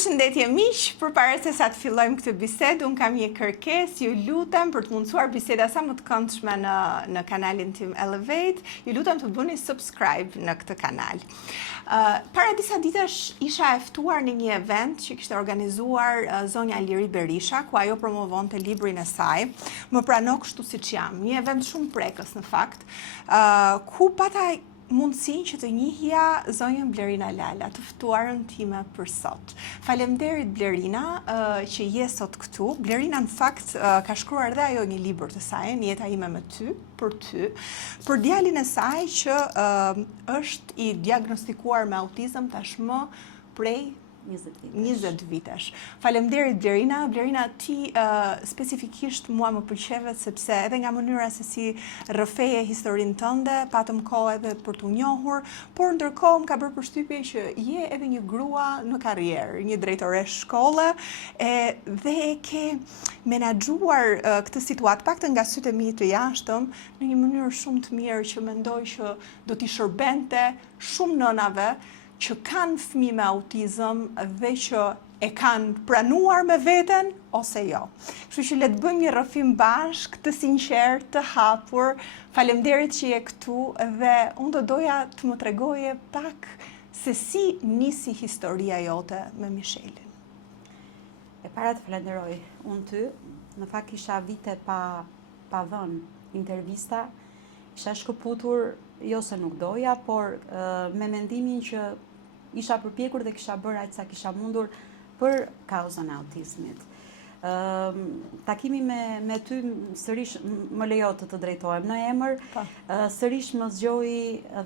Përshëndetje miq, përpara se sa të fillojmë këtë bisedë, un kam një kërkesë, ju lutem për të mundsuar biseda sa më të këndshme në kanalin tim Elevate, ju lutem të bëni subscribe në këtë kanal. Para disa ditësh isha e ftuar në një event që kishte organizuar zonja Liri Berisha, ku ajo promovonte librin e saj, Më prano kështu siç jam. Një event shumë prekës në fakt, ku pata mundësin që të njihja zonjën Blerina Lala, të ftuarën time për sot. Faleminderit Blerina që je sot këtu. Blerina në fakt ka shkruar dhe ajo një libër të saj, Jeta ime me ty, për djalin e saj që është i diagnostikuar me autizëm tashmë prej 20 vitesh. Faleminderit Blerina. Blerina, ti specifikisht mua më pëlqeve sepse edhe nga mënyra se si rrëfeje historinë tënde, patëm kohë edhe për t'u njohur, por ndërkohë më ka bërë përshtypje që je edhe një grua në karrierë, një drejtoresh shkolle, dhe e ke menaxhuar këtë situatë, paktën nga sytë e mi të jashtëm, në një mënyrë shumë të mirë që mendoj që do t'i shërbente shumë nënave që kanë fëmijë me autizëm dhe që e kanë pranuar me veten ose jo. Kështu që le të bëjmë një rrëfim bashkë, të sinqert, të hapur. Faleminderit që je këtu dhe unë do doja të më tregoje pak se si nisi historia jote me Michelin. E para të falenderoj unë ty, në fakt kisha vite pa dhënë intervista, isha shkëputur, jo se nuk doja, por me mendimin që isha përpjekur dhe kisha bërë aq sa kisha mundur për kauzën e autizmit. Takimi me ty sërish më lejo të drejtohem në emër, sërish më zgjoi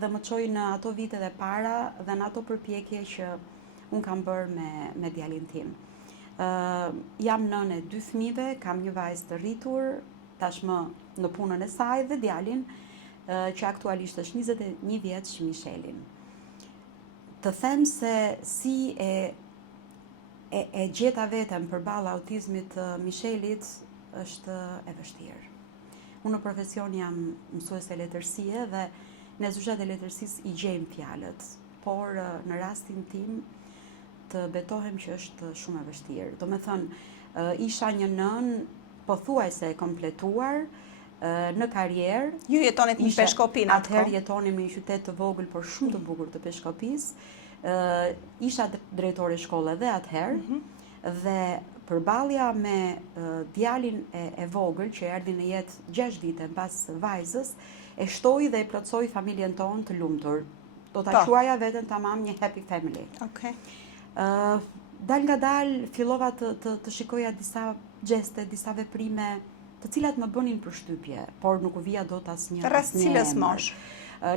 dhe më çoi në ato vitet e para dhe në ato përpjekje që unë kam bërë me djalin tim. Jam nënë e 2 fëmijëve, kam një vajzë të rritur, tashmë në punën e saj dhe djalin që aktualisht është 21 vjeç, Michelin. Të them se si e gjeta veten përballë autizmit të Michelit është e vështirë. Unë në profesion jam mësuese letërsie dhe ne zyshat e letërsisë i gjejmë fjalët, por në rastin tim të betohem që është shumë e vështirë. Do me thënë, isha një nënë pothuajse e kompletuar në karrierë. Ju jetonet në Peshkopin atë kohë? Atëherë jetonim në një qytet të vogël, por shumë të bukur të Peshkopisë. Isha drejtore shkolle dhe atëherë, dhe përballja me djalin e vogël që erdhi në jetë 6 vite mbas vajzës, e shtoi dhe e plotësoi familjen tonë të lumtur. Do ta quaja veten tamam një happy family. Okay. Dal nga dal fillova të shikoja disa gjeste, disa veprime të cilat më bënin përshtypje, por nuk u vija dot asnjë. Rreth cilës moshë?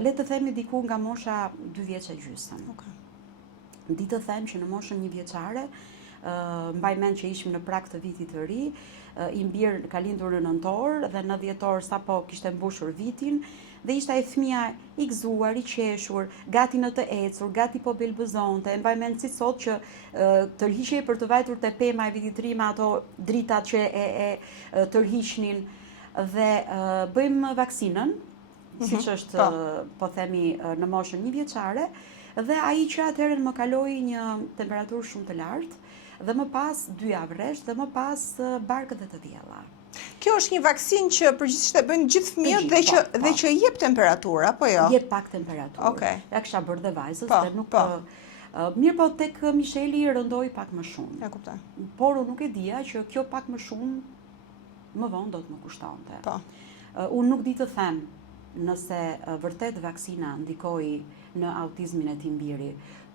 Le të themi diku nga mosha 2 vjeç e gjysmë. Okay. Ditë të them që në moshën 1 vjeçare, mbaj mend që ishim në prag të vitit të ri, i mbir ka lindur në nëntor dhe në dhjetor sapo kishte mbushur vitin, dhe ishte ai fëmia i gëzuar, i qeshur, gati në të ecur, gati po belbëzonte. Mbaj mend si sot që tërhiqej për të vajtur te pema e vitit të ri me ato dritat që e tërhiqnin, dhe bëjmë vaksinën, siç është po themi në moshën 1 vjeçare, dhe ai që atëherë më kaloi një temperaturë shumë të lartë, dhe më pas 2 javë rresht, dhe më pas barkët dhe të diella. Kjo është një vaksinë që përgjithsisht e bëjnë gjithë fëmijët dhe që jep temperaturë, apo jo? Jep pak temperaturë. Okay. Ja kisha bërë dhe vajzës, dhe nuk mirë, po tek Micheli rëndoi pak më shumë. Ja kuptoj. Por unë nuk e dija që kjo pak më shumë më vonë do të më kushtonte. Po. Unë nuk di të them nëse vërtet vaksina ndikoi në autizmin e Timbiri,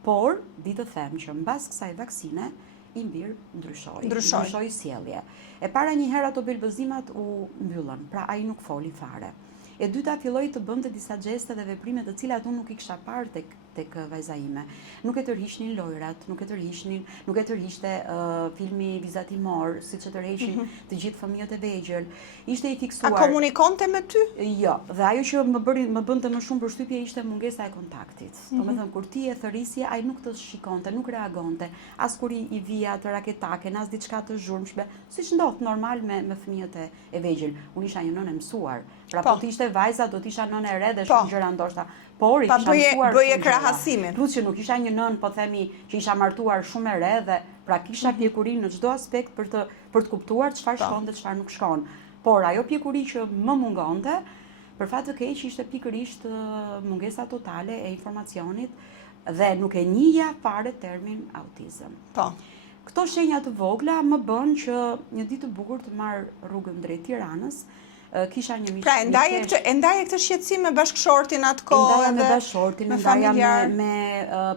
por di të them që mbas kësaj vaksine Imbir ndryshoi sjellje. E para një herë ato belbëzimat u mbyllën, pra ai nuk foli fare. E dyta filloi të bënte disa gjeste dhe veprime të cilat unë nuk i kisha parë tek vajza ime. Nuk e tërhiqnin lojrat, nuk e tërhiqte filmi vizatimor, siç e tërheqin të gjithë fëmijët e vegjël. Ishte i fiksuar. A komunikonte me ty? Jo, dhe ajo që më bënte më shumë përshtypje ishte mungesa e kontaktit. Domethënë kur ti e thërisje, ai nuk të shikonte, nuk reagonte, as kur i vija të raketaken, as diçka të zhurmshme, siç ndodh normal me fëmijët e vegjël. Unë isha një nënë e mësuar. Pra po të ishte vajza, do të isha nënë e re dhe shumë gjëra ndoshta. Por i kisha mësuar. Bëje krah krahasimin. Plus që nuk isha një nën, po themi, që isha martuar shumë e re dhe pra kisha pjekurinë në çdo aspekt për të kuptuar çfarë shkon dhe çfarë nuk shkon. Por ajo pjekuri që më mungonte, për fat të keq ishte pikërisht mungesa totale e informacionit dhe nuk e njihja fare termin autizëm. Po. Këto shenja të vogla më bën që një ditë të bukur të marr rrugën drejt Tiranës. Kisha një miq. Pra, ndaje këtë shqetësim me bashkëshortin atë kohë. Ndaja me bashkëshortin, ndaja me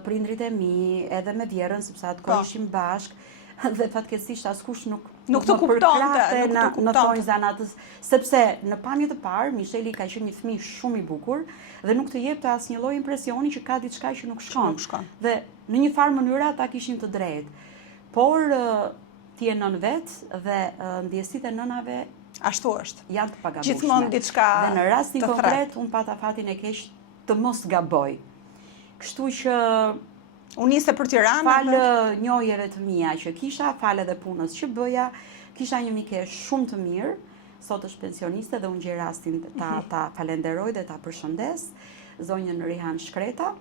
prindrit e mi, edhe me vjerën, sepse atë kohë ishim bashk. Dhe fatkeqësisht askush nuk të kuptonte në thonjë zanatës, sepse në pamje të parë Misheli ka qenë një fëmijë shumë i bukur dhe nuk të jepte asnjë lloj impresioni që ka diçka që nuk shkon. Dhe në një farë mënyrë ata kishin të drejtë. Por ti e nën vet dhe ndjesitë e nënave ashtu është. Janë të pagabueshme. Gjithmonë diçka. Dhe në rastin konkret unë pata fatin e keq të mos gaboj. Kështu që unë niste për Tiranë. Falë njohjeve të mia që kisha, falë edhe punës që bëja, kisha një mikesh shumë të mirë, sot është pensioniste dhe unë gjej rastin ta falenderoj dhe ta përshëndes, zonjën Rihan Shkreta,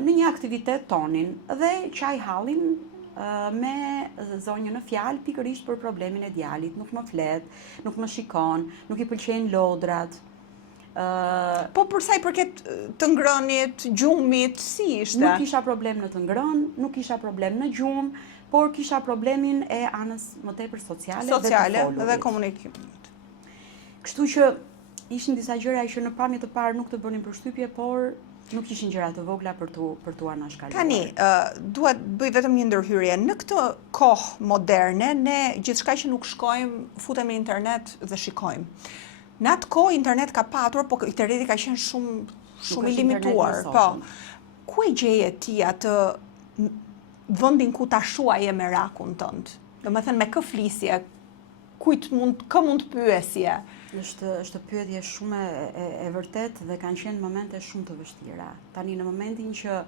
në një aktivitet tonin dhe qaj hallin me zonjën në fjalë pikërisht për problemin e djalit, nuk më flet, nuk më shikon, nuk i pëlqejnë lodrat. Po për sa i përket të ngrënit, gjumit, si ishte? Nuk kisha problem në të ngrënë, nuk kisha problem në gjumë, por kisha problemin e anës më tepër sociale dhe komunikimit. Kështu që ishin disa gjëra që në pamje të parë nuk të bënin përshtypje, por nuk ishin gjëra të vogla për tu anashkaluar. Tani, duhet bëj vetëm një ndërhyrje. Në këtë kohë moderne, ne gjithçka që nuk shkojmë, futemi në internet dhe shikojmë. Në atë kohë internet ka patur, po interneti ka qenë shumë i limituar. Po. Ku e gjeje ti atë vendin ku ta shuaje merakun tënd? Domethënë me kë flisje? Kë mund pyesje? Është pyetje shumë e vërtet dhe kanë qenë momente shumë të vështira. Tani në momentin që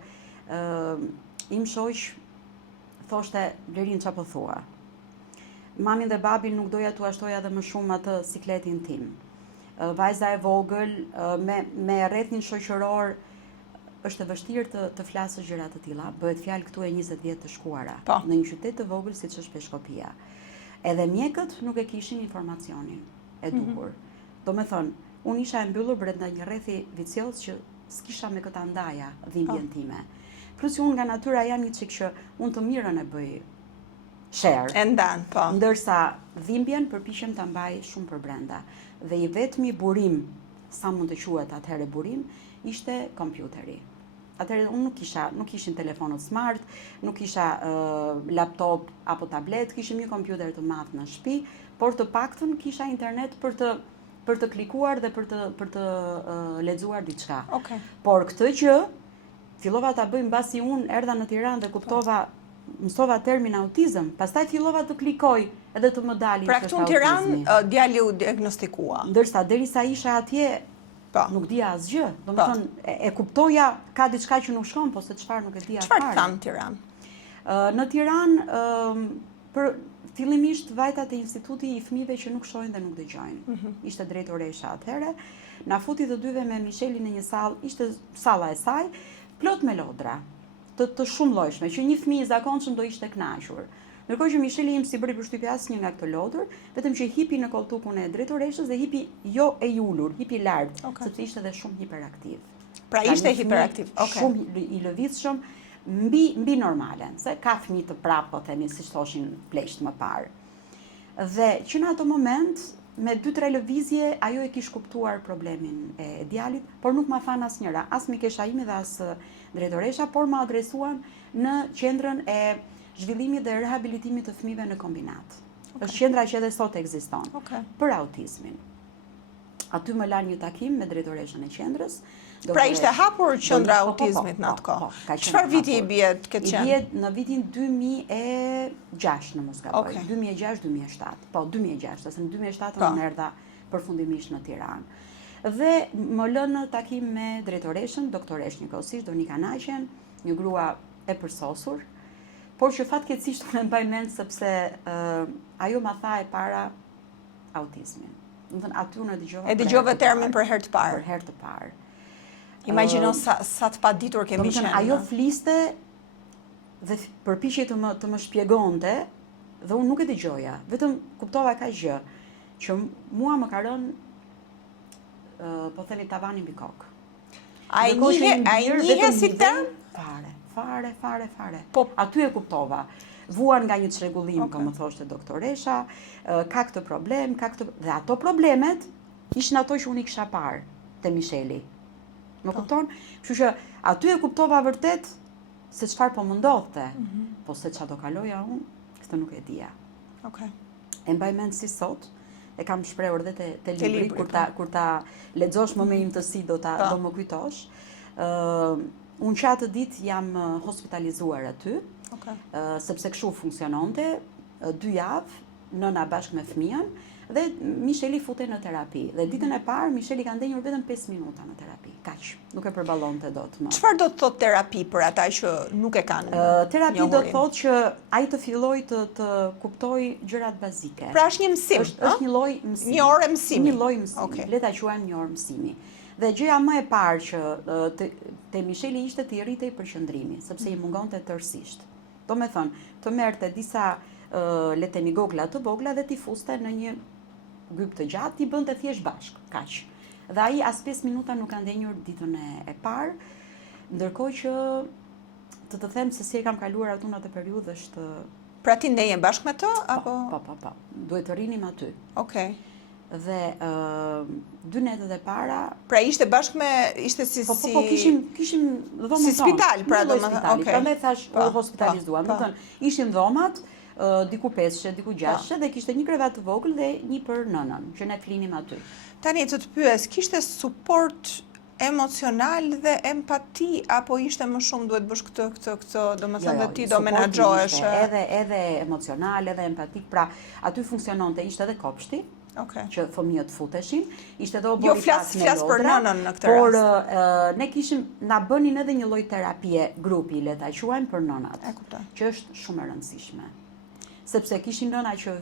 im shoq thoshte Lerin çfarë po thua. Mamin dhe babin nuk doja t'u ashtoja edhe më shumë atë sikletin tim. Vajza e vogël me rrethin shoqëror është e vështirë të flasësh gjëra të tilla. Bëhet fjalë këtu e 20 vjet të shkuara në një qytet të vogël siç është Peshkopia. Edhe mjekët nuk e kishin informacionin e duhur. Do me thonë, unë isha e mbyllur brenda një rrethi vicioz që s'kisha me këta ndaja dhimbjen time. Plus unë nga natyra jam një çik që unë të mirën e bëj share. E ndan, po. Ndërsa dhimbjen përpiqem ta mbaj shumë për brenda. Dhe i vetmi burim, sa mund të quhet atëherë burim, ishte kompjuteri. Atëherë unë nuk kishin telefonët smart, nuk kisha laptop apo tablet, kishim një kompjuter të madh në shtëpi, por të paktën kisha internet për të klikuar dhe për të lexuar diçka. Por këtë që fillova ta bëj mbasi unë erdha në Tiranë dhe mësova termin autizëm, pastaj fillova të klikoj edhe të më dalin pra këtu në Tiranë djali u diagnostikua. Ndërsa derisa isha atje nuk dija asgjë. Domethënë e kuptoja ka diçka që nuk shkon, po se çfarë nuk e dija fare. Çfarë thanë në Tiranë? Në Tiranë për fillimisht vajta te instituti i fëmijëve që nuk shohin dhe nuk dëgjojnë. Ishte drejtoresha atëherë. Na futi të dyve me Mishelin në një sallë, ishte salla e saj, plot me lodra, të shumë llojshme, që një fëmijë i zakonshëm do ishte kënaqur. Ndërkohë që Misheli im si bëri përshtypje asnjë nga këto lodër, vetëm që hipi në koltukun e drejtoreshës dhe hipi jo e ulur, hipi lart, sepse ishte edhe shumë hiperaktiv. Pra ishte hiperaktiv. Shumë i lëvizshëm, mbi normalen, se ka fëmijë të prapë, po themi, siç thoshin pleqt më parë. Dhe që në ato moment, me 2-3 lëvizje, ajo e kish kuptuar problemin e djalit, por nuk ma than asnjëra, as mikesha ime dhe as drejtoresha, por ma adresuan në qendrën e zhvillimit dhe rehabilitimit të fëmijëve në kombinat. Është qendra që edhe sot ekziston për autizmin. Aty më lanë një takim me drejtoreshën e qendrës. Pra ishte hapur qendra autizmit në atë kohë. Çfarë viti i bie këtë qendër? I bie në vitin 2006 në mos gaboj. 2006-2007. Po 2006, sepse në 2007 unë erdha përfundimisht në Tiranë. Dhe më lënë në takim me drejtoreshën, doktoresh njëkohësisht Donika Naqen, një grua e përsosur, por që fatkeqësisht unë e mbaj mend sepse ajo ma tha e para autizmin. Do të thënë aty unë dëgjova termin për herë të parë. Për herë të parë. Imagjino sa të paditur kemi qenë. Ajo fliste dhe përpiqej të më shpjegonte dhe unë nuk e dëgjoja. Vetëm kuptova kaq gjë që mua më ka rënë po themi tavani mbi kokë. Ai njihe si term? Fare. Po aty e kuptova. Vuan nga një çrregullim, më thoshte doktoresha, ka këtë problem, dhe ato problemet ishin ato që unë i kisha parë te Misheli. Më kupton? Kështu që aty e kuptova vërtet se çfarë po më ndodhte. Po se çfarë do kaloja unë, këtë nuk e dija. Okej. E mbaj mend si sot, e kam shprehur edhe te libri kur ta lexosh më me imtësi do më kujtosh. Unë që atë ditë jam hospitalizuar aty, sepse kështu funksiononte, 2 javë, nëna bashkë me fëmijën, dhe Misheli futej në terapi. Dhe ditën e parë, Misheli ka ndenjur vetëm 5 minuta në terapi. Kaq, nuk e përballonte dot më. Çfarë do të thotë terapi për ata që nuk e kanë? Terapi do të thotë që ai të filloj të kuptoj gjërat bazike. Pra është një mësim, është një lloj mësimi. Një orë mësimi. Një lloj mësimi. Le ta quajmë një orë mësimi. Dhe gjëja më e parë që te Misheli ishte të rritej përqendrimi, sepse i mungonte tërësisht. Do me thënë, të merrte disa le të themi gogla të vogla dhe t'i fuste në një gyp të gjatë, t'i bënte thjesht bashk, kaq. Dhe ai as 5 minuta nuk ka ndenjur ditën e parë, ndërkohë që të them se si e kam kaluar aty në atë periudhë është. Pra ti ndenje bashkë me të apo? Po. Duhet të rinim aty. Okej. Dhe 2 netët e para. Pra ishte bashkë me ishte si Po kishim dhomën si spital, pra domethënë. Okej. Prandaj thash hospitalizuam. Do të thënë, ishin dhomat, diku 5, diku 6, dhe kishte një krevat të vogël dhe një për nënën, që ne flinim aty. Tani të pyes, kishte suport emocional dhe empati apo ishte më shumë duhet bësh këtë, domethënë dhe ti do menaxhohesh edhe emocional, edhe empatik, pra aty funksiononte, ishte edhe kopshti. Që fëmijët futeshin, ishte edhe obori flas për nënën në këtë rast. Por ne na bënin edhe një lloj terapie grupi, le ta quajmë, për nënat. E kuptoj. Që është shumë e rëndësishme. Sepse kishin nëna që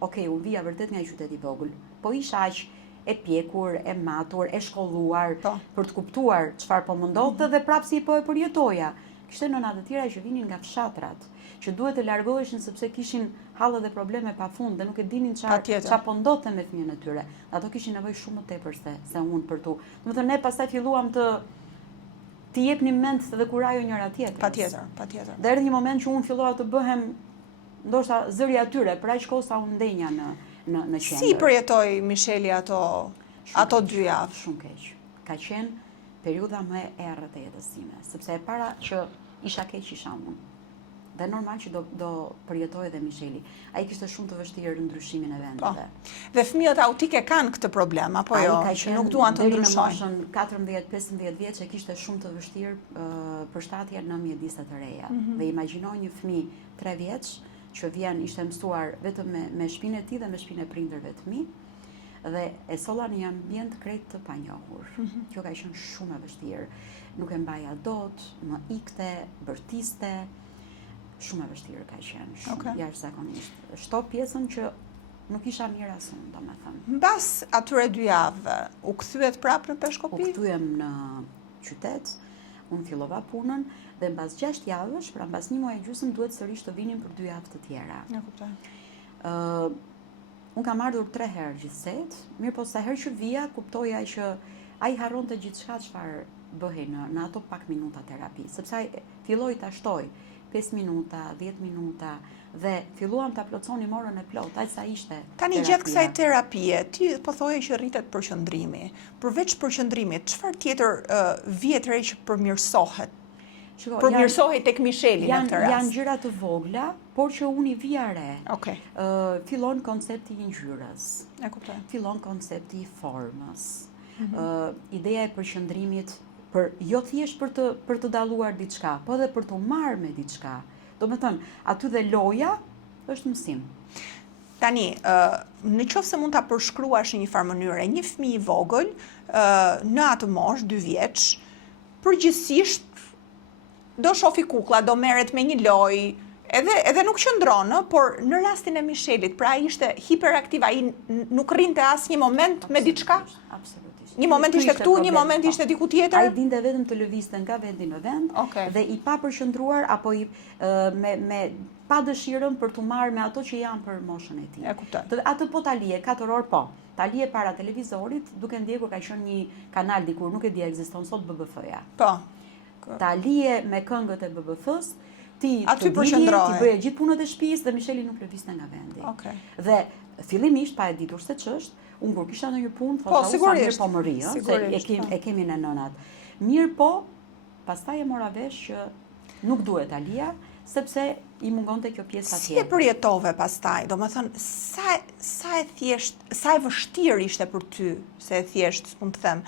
unë vija vërtet nga qyteti i vogël, po isha aq e pjekur, e matur, e shkolluar për të kuptuar çfarë po më ndodhte dhe prapsi po e përjetoja. Kishte nëna të tjera që vinin nga fshatrat, që duhet të largoheshin sepse kishin hallë dhe probleme pafund dhe nuk e dinin çfarë po ndodhte me fëmijën e tyre. Ato kishin nevojë shumë më tepër se unë për tu. Domethënë ne pastaj filluam të jepnim mend dhe kurajo njëra tjetrës. Patjetër. Dhe erdhi një moment që unë fillova të bëhem ndoshta zëri atyre, për aq kohë sa unë ndenja në qendër. Si përjetoi Misheli ato 2 javë? Shumë keq. Ka qenë periudha më e errët e jetës time, sepse e para që isha keq isha unë. Dhe normal që do përjetoj edhe Misheli. Ai kishte shumë të vështirë në ndryshimin e vendeve. Dhe fëmijët autike kanë këtë problem, apo jo? Që nuk duan të ndryshojnë. Në moshën 14-15 vjeç e kishte shumë të vështirë përshtatjen në mjediset të reja. Dhe imagjino një fëmijë 3 vjeç që ishte mësuar vetëm me shpinën e tij dhe me shpinën e prindërve të mi, dhe e solla në një ambient krejt të panjohur. Kjo ka qenë shumë e vështirë. Nuk e mbaja dot, më ikte, bërtiste. Shumë e vështirë ka qenë, jashtëzakonisht. Shto pjesën që nuk isha mirë as unë, domethënë. Mbas atyre 2 javëve, u kthyet prapë në Peshkopi? U kthyem në qytet, unë fillova punën dhe mbas 6 javësh, pra mbas 1 muaj e gjysmë duhet sërish të vinim për 2 javë të tjera. Ja kuptoj. Unë kam ardhur 3 herë gjithsej, mirë po sa herë që vija, kuptoja që ai harronte gjithçka çfarë bëhej në ato pak minuta terapi, sepse ai filloi ta shtoj 5 minuta, 10 minuta, dhe filluam ta plotsonim orën e plot, aq sa ishte. Tani gjatë kësaj terapie, ti po thoje që rritet përqendrimi. Përveç përqendrimit, çfarë tjetër vjet re që përmirësohet? Përmirësohet tek Misheli në këtë rast. Janë gjëra të vogla, por që unë i vija re. Okej. Fillon koncepti i ngjyrës. E kuptoj. Fillon koncepti i formës. Ideja e përqendrimit jo thjesht për të dalluar diçka, po edhe për të marrë me diçka. Domethënë, aty dhe loja është mësim. Tani, në qoftë se mund ta përshkruash në një farë mënyrë, një fëmijë i vogël në atë moshë 2 vjeç, përgjithsisht do shofi kuklla, do merret me një lojë, edhe nuk qëndron, por në rastin e Mishelit, pra ai ishte hiperaktiv, ai nuk rrinte asnjë moment me diçka? Absolutisht. Një moment ishte këtu, një moment ishte diku tjetër. Ai dinte vetëm të lëvizte nga vendi në vend dhe i papërqendruar apo me pa dëshirën për të marrë me ato që janë për moshën e tij. E kuptoj. Atë po ta lije 4 orë po. Ta lije para televizorit, duke ndjekur ka qenë një kanal dikur, nuk e di ekziston sot BBF-ja. Po. Ta lije me këngët e BBF-s, ti aty ti bëje gjithë punët e shtëpisë dhe Misheli nuk lëvizte nga vendi. Dhe fillimisht pa e ditur se ç'është, unë kur kisha ndonjë punë, thosha sa mirë po më ri, se e kemi në nënat. Mirë po, pastaj e mora vesh që nuk duhet ta lija, sepse i mungonte kjo pjesa tjetër. Si e përjetove pastaj? Domethënë, sa e vështirë ishte për ty, se e thjesht, mund të them,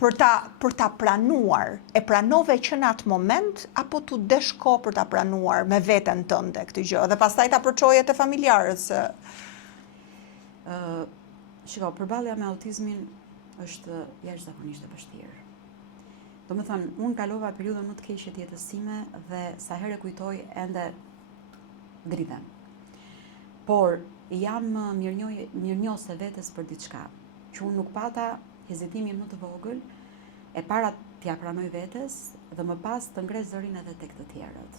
për ta pranuar. E pranove që në atë moment apo tu desh kohë për ta pranuar me veten tënde këtë gjë dhe pastaj ta përçoje te familjarët se shiko, përballja me autizmin është jashtëzakonisht e vështirë. Domethënë, unë kalova periudhën më të keqe të jetës time dhe sa herë kujtoj ende dridhem. Por jam mirënjohëse vetes për diçka, që unë nuk pata hezitimin më të vogël e para t'ja pranoj vetes dhe më pas të ngres zërin edhe tek të tjerët.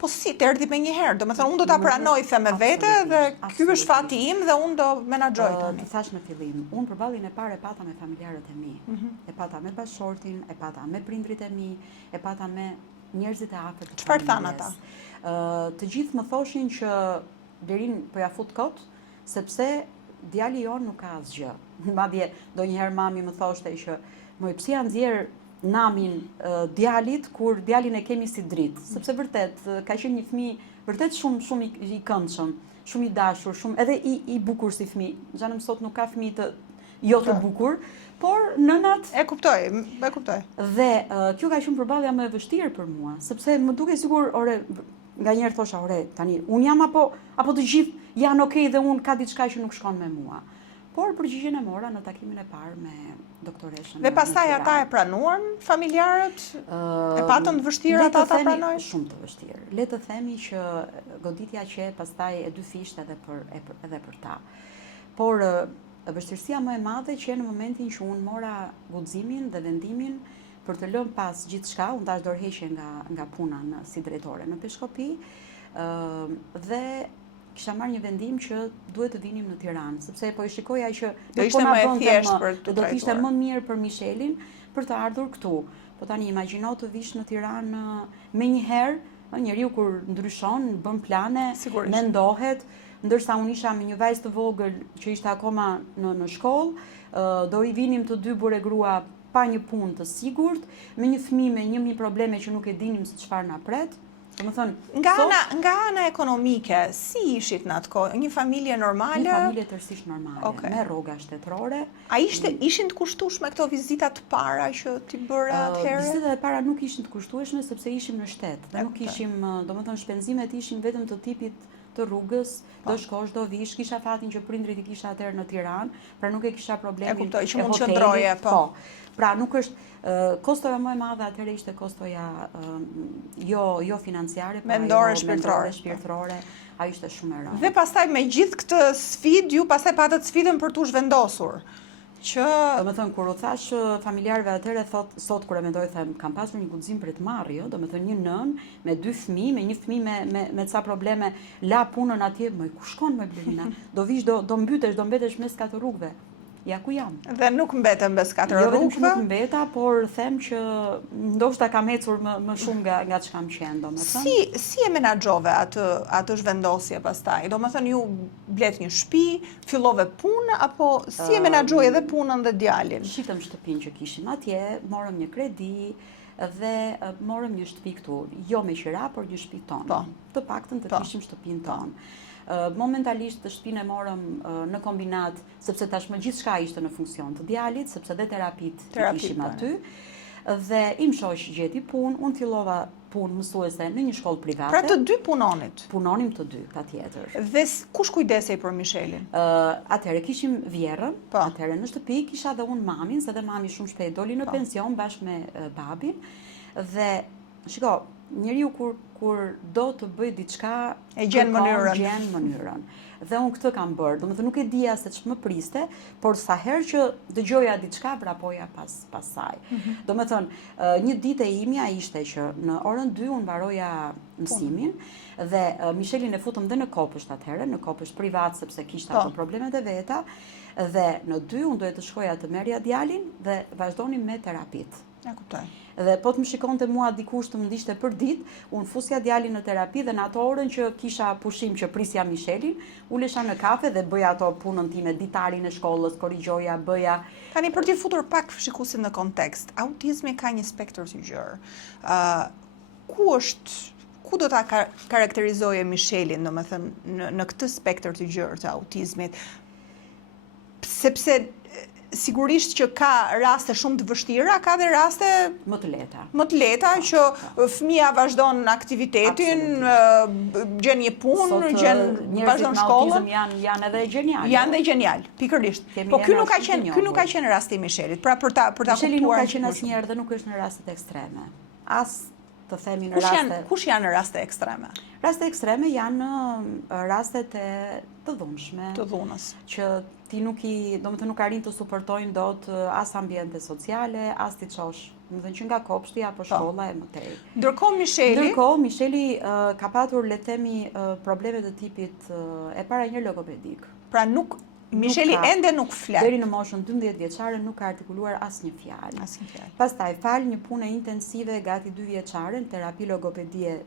Po si, të erdhi me njëherë, do me thënë, unë do t'a pranoj the me vete dhe ky është fati im dhe unë do menaxhoj tani. Të thash në fillim, unë përballjen e parë e pata me familjarët e mi, e pata me bashortin, e pata me prindrit e mi, e pata me njerëzit e afërt. Çfarë thanë ata? Të gjithë më thoshin që Berin po ja fut kot, sepse djali jon nuk ka asgjë. Madje ndonjëherë mami më thoshte që moj psi ja nxjerr namin djalit kur djalin e kemi si dritë, sepse vërtet ka qenë një fëmijë vërtet shumë i këndshëm, shumë i dashur, shumë edhe i bukur si fëmijë. Xhanem sot nuk ka fëmijë të jo të bukur, por nënat e kuptoj. Dhe kjo ka qenë përballja më e vështirë për mua, sepse më duke sigur, ore, nganjëherë thosha, ore, tani un jam apo të gjithë janë okay dhe un ka diçka që nuk shkon me mua. Por përgjigjen e mora në takimin e parë me doktoreshën. Dhe pastaj ata e pranuan familjarët? E patën të vështirë ata ta pranojnë? Shumë të vështirë. Le të themi që goditja që pastaj e dy fisht edhe për ta. Por vështirësia më e madhe që në momentin që unë mora guximin dhe vendimin për të lënë pas gjithçka, unë tash dorëheqje nga puna si drejtore në Peshkopi dhe kisha marrë një vendim që duhet të vinim në Tiranë, sepse po i shikoja që do ishte më e thjeshtë për të do të ishte më mirë për Mishelin për të ardhur këtu. Po tani imagjino të vish në Tiranë me një herë, njeriu kur ndryshon, bën plane, mendohet, ndërsa unë isha me një vajzë të vogël që ishte akoma në shkollë, do i vinim të dy burrë grua pa një punë të sigurt, me një fëmijë me 1000 probleme që nuk e dinim se çfarë na pret. Nga ana ekonomike, si ishit në atë kohë? Një familje normale? Një familje tërësisht normale, me rroga shtetërore. A ishin të kushtueshme këto vizitat të para që ti bëre atëherë? Vizitat e para nuk ishin të kushtueshme sepse ishim në shtet. Dhe nuk ishim, domethënë shpenzimet ishin vetëm të tipit të rrugës, do shkosh, do vish, kisha fatin që prindrit i kisha atëherë në Tiranë, pra nuk e kisha problemin e kuptoj, që mund qëndroje, po. Pra nuk është, kostoja më e madhe atëherë ishte kostoja jo financiare, pra mendore shpirtërore. Ajo ishte shumë e rëndë. Dhe pastaj me gjithë këtë sfidë, ju pastaj patët sfidën për t'u zhvendosur. Domethënë kur u thash familjarëve atëherë sot kur e mendoj them kam pasur një guxim për të marrë, jo, domethënë një nën me 2 fëmijë, me një fëmijë me ca probleme, la punën atje, më ku shkon me Blerina? Do vish do mbytesh, do mbetesh mes 4 rrugëve. Ja ku jam. Dhe nuk mbeten mes 4 rrugëve. Jo vetëm nuk mbeta, por them që ndoshta kam ecur më shumë nga çka kam qenë, domethënë. Si e menaxhove atë zhvendosje pastaj? Domethënë ju blet një shtëpi, fillove punë apo si e menaxhoi edhe punën dhe djalin? Shitëm shtëpinë që kishim atje, morëm një kredi dhe morëm një shtëpi këtu, jo me qira, por një shtëpi tonë. Të paktën të kishim shtëpinë tonë. Momentalisht të shtëpinë e morëm në kombinat, sepse tashmë gjithçka ishte në funksion të djalit, sepse dhe terapit ishim aty. Dhe im shoq gjeti punë, unë fillova punë mësuese në një shkollë private. Pra të dy punonit? Punonim të dy, patjetër. Dhe kush kujdesej për Mishelin? Atëherë kishim vjerrën, atëherë në shtëpi kisha dhe unë mamin, se dhe mami shumë shpejt doli në pension bashkë me babin. Dhe shiko, njeriu kur do të bëj diçka E gjen mënyrën. Gjen mënyrën. Dhe unë këtë kam bërë, domethënë nuk e dija se ç'më priste, por sa herë që dëgjoja diçka vrapoja pas saj. Domethënë, një ditë e imja ishte që në orën 2 unë mbaroja mësimin dhe Mishelin e futëm dhe në kopësht atëherë, në kopësht privat sepse kishte ato problemet e veta, dhe në 2 unë doja të shkoja të merrja djalin dhe vazhdonim me terapitë. Ja kuptoj. Dhe po të më shikonte mua dikush të më ndishte për ditë, unë fusja djalin në terapi dhe në ato orën që kisha pushim që prisja Mishelin, ulesha në kafe dhe bëja ato punën time, ditarin e shkollës, korrigjoja, bëja. Tani për t'i futur pak shikuesin në kontekst, autizmi ka një spektër të gjerë. Ku do ta karakterizoje Mishelin, domethënë në këtë spektër të gjerë të autizmit? Sepse sigurisht që ka raste shumë të vështira, ka dhe raste më të lehta. Më të lehta që fëmia vazhdon aktivitetin, gjen një punë, vazhdon shkollën. Janë edhe genial. Janë dhe genial, pikërisht. Po ky nuk ka qenë rasti i Mishelit. Pra për ta kuptuar. Misheli nuk ka qenë asnjëherë dhe nuk është në rastet ekstreme. As të themi në raste. Kush janë në raste ekstreme? Raste ekstreme janë rastet e të dhunshme. Të dhunës. Që ti domethënë nuk arrin të suportojnë dot as ambiente sociale, as ti çosh. Domethënë që nga kopshti apo shkolla e mëtej. Ndërkohë Misheli ka patur, le të themi, probleme të tipit e para një logopedik. Pra Misheli ende nuk flet. Deri në moshën 12 vjeçare nuk ka artikuluar asnjë fjalë. Pastaj fal një punë intensive gati 2 vjeçare në terapi logopedie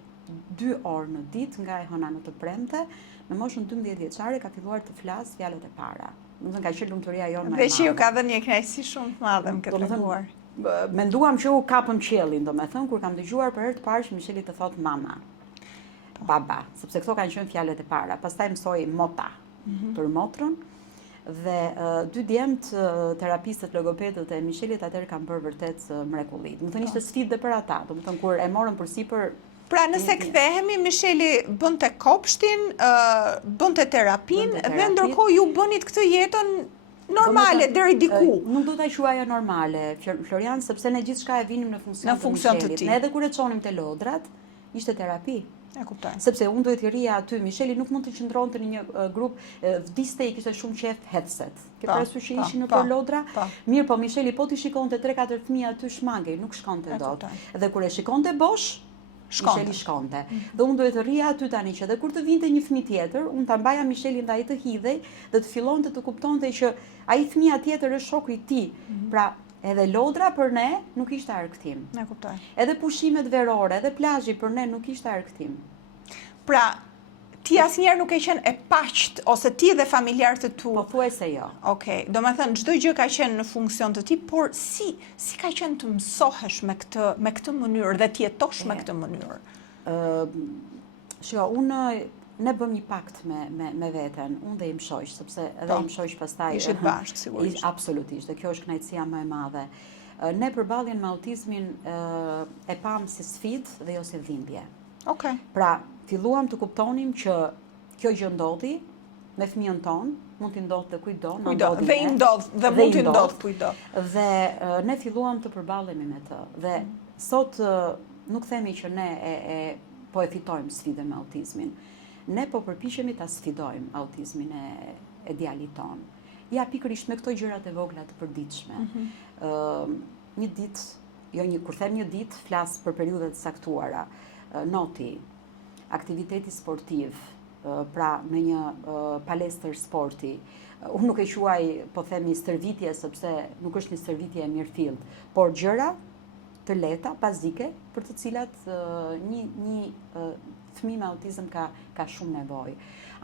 2 orë në ditë nga e hëna në të premte. Në moshën 12 vjeçare ka filluar të flas fjalët e para. Domethënë ka qenë lumturia jonë më e madhe. Dhe që ju ka dhënë një kënaqësi shumë të madhe më këtë treguar. Menduam që u kapëm qiellin, domethënë kur kam dëgjuar për herë të parë që Misheli të thotë mama, baba, sepse këto kanë qenë fjalët e para. Pastaj mësoi mota për motrën. Dhe 2 djemt terapistët logopedët e Mishelit atëherë kanë bërë vërtet mrekulli. Domethënë ishte sfidë për ata, domethënë kur e morën përsipër. Pra nëse kthehemi, Misheli bënte kopshtin, bënte terapin dhe ndërkohë ju bënit këtë jetën normale deri diku. Nuk do ta quaja normale, Florian, sepse ne gjithçka e vinim në funksion të Mishelit. Ne edhe kur e çonim te lodrat, ishte terapi. E kuptoj. Sepse unë duhet të rria aty, Misheli nuk mund të qëndronte në një grup, vdiste i kishte shumë qef headset. Ke parasysh që ishin në për lodra? Mirë, po Misheli po t'i shikonte 3-4 fëmijë aty shmangej, nuk shkonte dot. Dhe kur e shikonte bosh, Misheli shkonte. Dhe unë duhet të rria aty tani që edhe kur të vinte një fëmijë tjetër, unë ta mbaja Mishelin dhe ai të hidhej dhe të fillonte të kuptonte që ai fëmia tjetër është shoku i tij. Pra edhe lodra për ne nuk ishte argëtim. E kuptoj. Edhe pushimet verore, edhe plazhi për ne nuk ishte argëtim. Pra, ti asnjëherë nuk e qenë e paqt ose ti dhe familjarët e tu. Pothuajse jo. Okej, domethënë çdo gjë ka qenë në funksion të ti, por si ka qenë të mësohesh me këtë mënyrë dhe të jetosh me këtë mënyrë? Shiko, ne bëm një pakt me veten, unë dhe im shoq, sepse edhe im shoq pastaj ishit bashkë sigurisht. Absolutisht, dhe kjo është kënaqësia më e madhe. Ne përballjen me autizmin e pam si sfidë dhe jo si dhimbje. Okej. Pra, filluam të kuptonim që kjo gjë ndodhi me fëmijën ton, mund t'i ndodhë dhe kujdo, dhe i ndodh, dhe mund t'i ndodh kujdo. Dhe ne filluam të përballemi me të. Dhe sot nuk themi që ne po e fitojmë sfidën me autizmin. Ne po përpiqemi ta sfidojmë autizmin e djalit ton. Ja pikërisht me këto gjërat e vogla të përditshme. Një ditë, kur them një ditë, flas për periudhat e saktuara. Noti, aktiviteti sportiv, pra në një palestër sporti. Unë nuk e quaj, po themi, stërvitje, sepse nuk është një stërvitje e mirëfillt, por gjëra të lehta, bazike, për të cilat një fëmijë me autizëm ka shumë nevojë.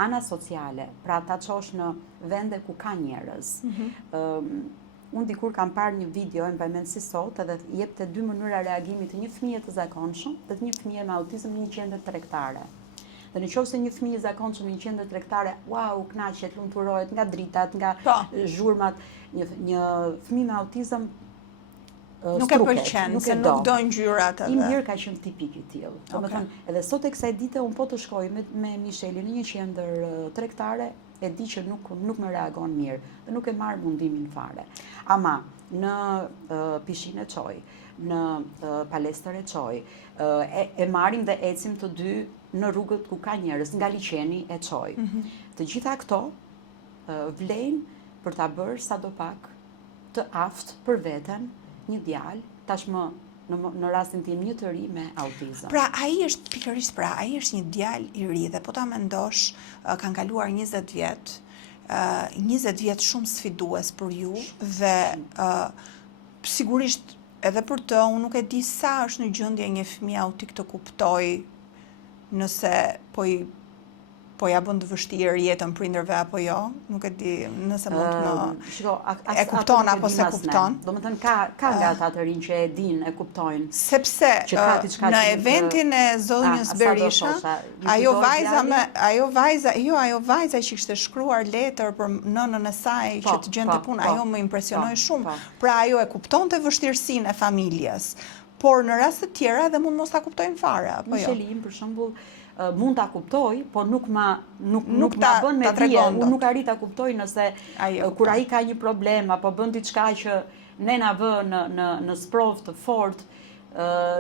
Ana sociale, pra ta çosh në vende ku ka njerëz. Unë dikur kam parë një video, e mbaj mend si sot, edhe jepte 2 mënyra reagimit të një fëmije të zakonshëm dhe të një fëmije me autizëm në një qendër tregtare. Dhe nëse një fëmijë i zakonshëm në një qendër tregtare, wow, kënaqet, lumturohet nga dritat, nga zhurmat, një fëmijë me autizëm nuk e pëlqen, se nuk do ngjyrat edhe. I mirë ka qenë tipik i tillë. Domethënë, edhe sot e kësaj dite un po të shkoj me Mishelin në një qendër tregtare, e di që nuk më reagon mirë dhe nuk e marr mundimin fare. Ama në pishinë e çoj, në palestër e çoj, e marrim dhe ecim të dy në rrugët ku ka njerëz, nga liçeni e çoj. Të gjitha këto vlejnë për ta bërë sadopak të aftë për veten një djalë, tashmë në rastin tim një të ri me autizëm. Pra ai është një djalë i ri dhe po ta mendosh, kanë kaluar 20 vjet. 20 vjet shumë sfidues për ju dhe sigurisht edhe për të, unë nuk e di sa është në gjendje një fëmijë autik të kuptoj nëse po ja bën të vështirë jetën prindërve apo jo, nuk e di nëse mund të e kupton apo se kupton. Domethënë ka nga ata të rinj që e din, e kuptojnë. Sepse në eventin e zonjës Berisha, ajo vajza që kishte shkruar letër për nënën e saj që të gjente punë, ajo më impresionoi shumë. Pra ajo e kuptonte vështirësinë e familjes, por në raste të tjera edhe mund mos ta kuptojnë fare, apo jo. Michelim për shembull mund ta kuptoj, por nuk ma bën me dije, unë nuk arrit ta kuptoj nëse kur ai ka një problem apo bën diçka që nena vë në sprov të fortë,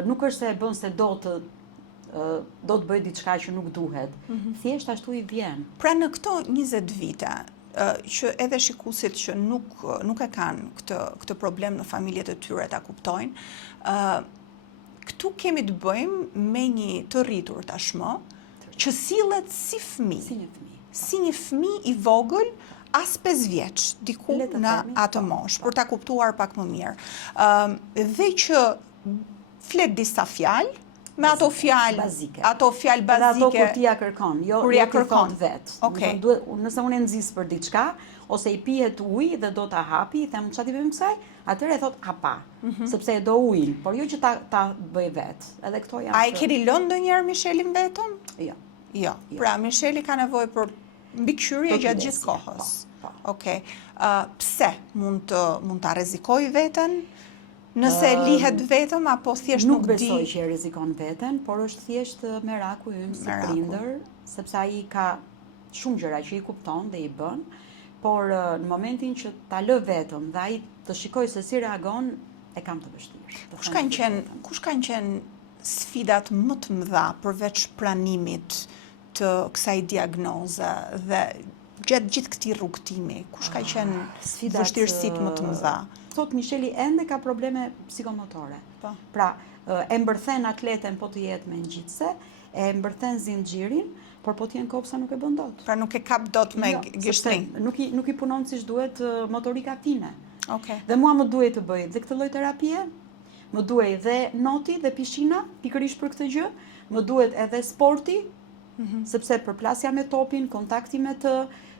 nuk është se e bën se do të bëj diçka që nuk duhet. Thjesht ashtu i vjen. Pra në këto 20 vite, që edhe shikuesit që nuk e kanë këtë problem në familjet e tyre ta kuptojnë, këtu kemi të bëjmë me një të rritur tashmë, që sillet si fëmijë. Si një fëmijë i vogël, as 5 vjeç, diku në atë moshë, për ta kuptuar pak më mirë. Dhe që flet disa fjalë, me ato fjalë bazike. Dhe ato kur ti ja kërkon, jo ti thot vet. Okay. Nëse unë e nxis për diçka, ose i pihet ujë dhe do ta hapi, i them çfarë ti bëjmë kësaj? Atëherë e thot hapa, sepse e do ujin, por jo që ta bëj vet. Edhe këto janë. A e keni lënë ndonjëherë Michelin vetëm? Jo. Pra Micheli ka nevojë për mbikëqyrje gjatë gjithë kohës. Okej. Pse mund ta rrezikoj veten? Nëse lihet vetëm apo thjesht nuk di? Nuk besoj që e rrezikon veten, por është thjesht meraku i ynë si prindër, sepse ai ka shumë gjëra që i kupton dhe i bën, por në momentin që ta lë vetëm dhe ai të shikoj se si reagon, e kam të vështirë. Kush kanë qenë sfidat më të mëdha përveç pranimit të kësaj diagnoze dhe gjatë gjithë këtij rrugtimi, kush ka qenë vështirësitë më të mëdha? Thot Micheli ende ka probleme psikomotore. Pra, e mbërthen atleten po të jetë me ngjitse, e mbërthen zinxhirin, por po t'jen kopsa nuk e bën dot. Pra nuk e kap dot me gishtrin. Nuk i punon siç duhet motorika fine. Okay. Dhe mua më duhet të bëj dhe këtë lloj terapie, më duhet dhe noti dhe pishina, pikërisht për këtë gjë, më duhet edhe sporti, sepse përplasja me topin, kontakti me të,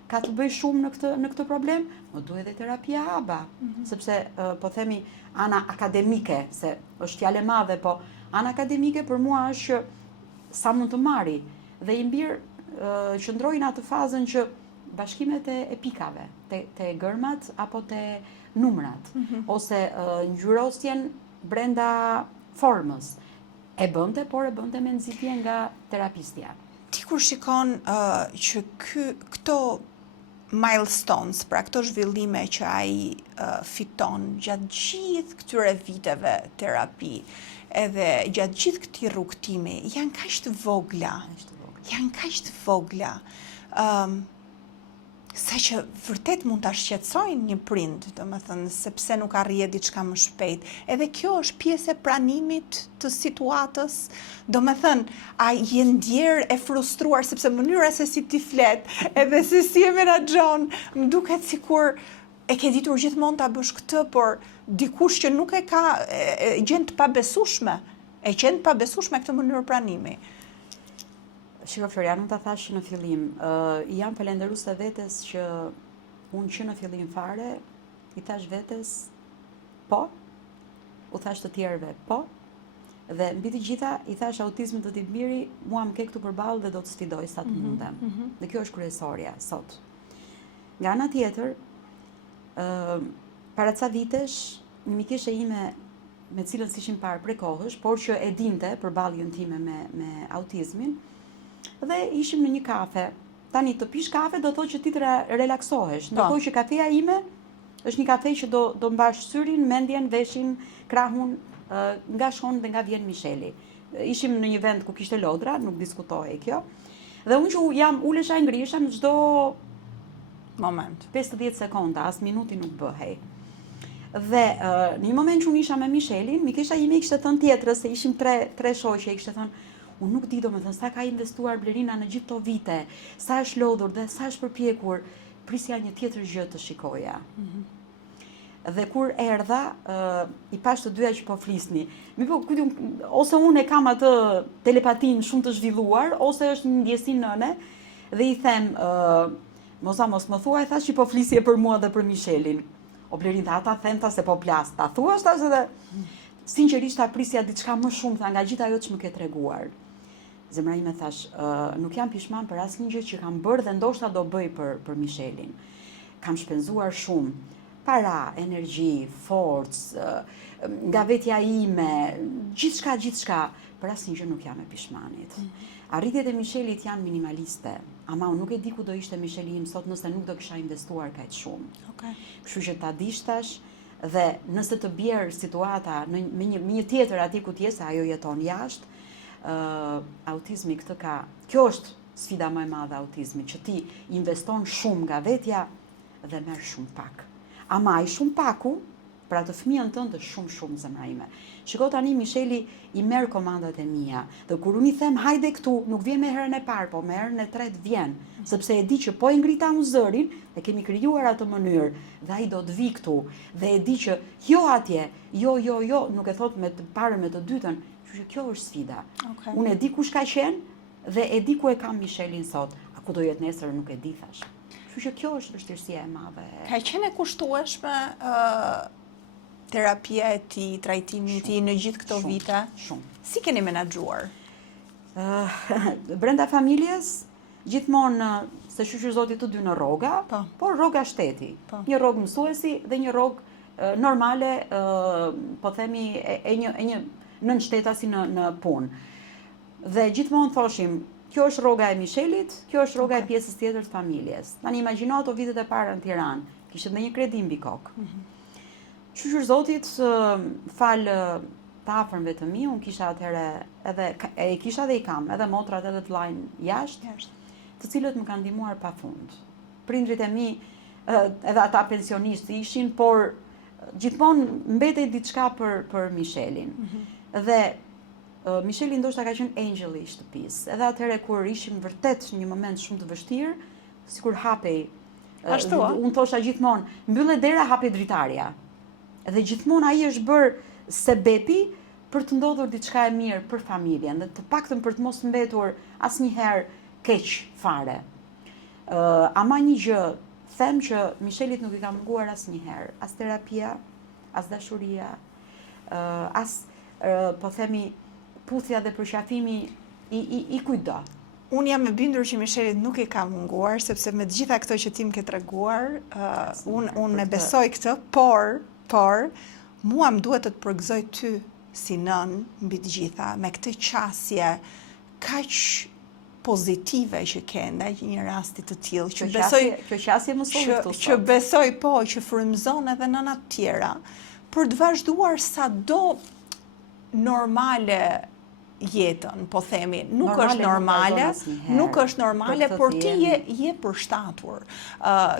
ka të bëj shumë në këtë problem, më duhet dhe terapia ABA, sepse po themi ana akademike, se është fjalë e madhe, po ana akademike për mua është sa mund të marri, dhe i mbirë qëndrojnë atë fazën që bashkimet e pikave, te gërmat apo te numrat, ose ngjyrosjen brenda formës. E bënte, por e bënte me nxitje nga terapistja. Ti kur shikon që këto milestones, pra këto zhvillime që ai fiton gjatë gjithë këtyre viteve terapi, edhe gjatë gjithë këtij rrugtimi, janë kaq të vogla. Sa që vërtet mund ta shqetësojnë një prind, domethënë sepse nuk arrihet diçka më shpejt. Edhe kjo është pjesë e pranimit të situatës. Domethënë, a je ndjer e frustruar sepse mënyra se si ti flet, edhe se si e menaxhon, më duket sikur e ke ditur gjithmonë ta bësh këtë, por dikush që nuk e ka gjën të pabesueshme, këtë mënyrë pranimi. Shiko Florian, unë ta thash në fillim, jam falenderuese vetes që unë që në fillim fare i thash vetes po, u thash të tjerëve po, dhe mbi të gjitha i thash autizmit të Titmiri, mua më ke këtu përballë dhe do të sfidoj sa të mundem. Dhe kjo është kryesorja sot. Nga ana tjetër, para ca vitesh, një mikeshe ime me cilën s'ishim parë prej kohësh, por që e dinte përballjen time me autizmin, dhe ishim në një kafe, tani të pish kafe do thotë që ti të relaksohesh. Ndërkohë që kafeja ime është një kafe që do mbash syrin, mendjen, veshin, krahun, nga shkon dhe nga vjen Micheli. Ishim në një vend ku kishte lodra, nuk diskutohej kjo. Dhe unë që jam ulesha e ngriesha në çdo moment. 50 sekonda, as minuti nuk bëhej. Dhe në një moment që unë isha me Michelin, mikesha ime i kishte thënë tjetrës, se ishim tre shoqe, i kishte thënë, unë nuk di domethënë sa ka investuar Blerina në gjithë këto vite, sa është lodhur dhe sa është përpjekur, prisja një tjetër gjë të shikoja. Dhe kur erdha, i pash të dyja që po flisni. Ose unë e kam atë telepatin shumë të zhvilluar, ose është një ndjesi nëne, dhe i them, mos më thuaj, thash që po flisje për mua dhe për Michelin. O Blerin, ata them se po plas, ta thuash tash edhe sinqerisht ta prisja diçka më shumë nga gjithë ajo që më ke treguar. Zemra ime thash, nuk jam pishman për asnjë gjë që kam bërë dhe ndoshta do bëj për Michelin. Kam shpenzuar shumë para, energji, forcë, nga vetja ime, gjithçka, për asnjë gjë nuk jam e pishmanit. Arritjet e Michelit janë minimaliste, ama unë nuk e di ku do ishte Micheli im sot nëse nuk do kisha investuar kaq shumë. Kështu që ta dishtash dhe nëse të bjerë situata me një tjetër aty ku t'je, se ajo jeton jashtë, autizmi këtë ka, kjo është sfida më e madhe autizmi, që ti investon shumë nga vetja dhe merr shumë pak. Ama ai shumë paku, pra të fëmijën tënde shumë zemra ime. Shiko tani Micheli i merr komandat e mia, dhe kur unë i them hajde këtu, nuk vjen me herën e parë, po me herën e tretë vjen, sepse e di që po e ngrita unë zërin, dhe kemi krijuar atë mënyrë, dhe ai do të vi këtu, dhe e di që jo atje, jo, nuk e thot me të parën, me të dytën, që kjo është sfida. Unë e di kush ka qenë dhe e di ku e kam Michelin sot, a ku do jetë nesër nuk e di thash. Kështu që kjo është vështirësia e madhe. Ka qenë e kushtueshme terapia e ti, trajtimi i ti në gjithë këto vite? Shumë. Si keni menaxhuar? Brenda familjes, gjithmonë se shqyqyr Zoti të dy në rroga, por rroga shteti. Një rrogë mësuesi dhe një rrogë normale, po themi e një nën shtetasi në punë. Dhe gjithmonë thoshim, kjo është rroga e Michelit, kjo është rroga e pjesës tjetër të familjes. Tani imagjino ato vitet e para në Tiranë, kishte ndonjë kredi mbi kokë. Shqyqyr Zotit, fal të afërmve të mi, unë kisha atëherë edhe e kisha dhe i kam, edhe motrat edhe të vllajën jashtë, të cilët më kanë ndihmuar pafund. Prindrit e mi, edhe ata pensionistë ishin, por gjithmonë mbetej diçka për Michelin. Dhe Micheli ndoshta ka qenë angeli i shtëpisë. Edhe atëherë kur ishim vërtet një moment shumë të vështirë, sikur hapej. Unë thosha gjithmonë, mbyllë dera, hapej dritarja. Dhe gjithmonë ai është bërë sebepi për të ndodhur diçka e mirë për familjen, dhe të paktën për të mos mbetur asnjëherë keq fare. Ama një gjë, them që Michelit nuk i ka munguar asnjëherë, as terapia, as dashuria, as po themi puthja dhe përqafimi i kujdo. Unë jam e bindur që Michelit nuk i ka munguar, sepse me të gjitha këto që ti më ke treguar, unë e besoj këtë, por mua më duhet të të përgëzoj ty si nën mbi të gjitha, me këtë qasje kaq pozitive që ke ndaj një rasti të tillë, që besoj kjo qasje më solli këtu. Që besoj që frymëzon edhe nëna të tjera për të vazhduar sado normale jetën, po themi, nuk është normale, por ti je përshtatur.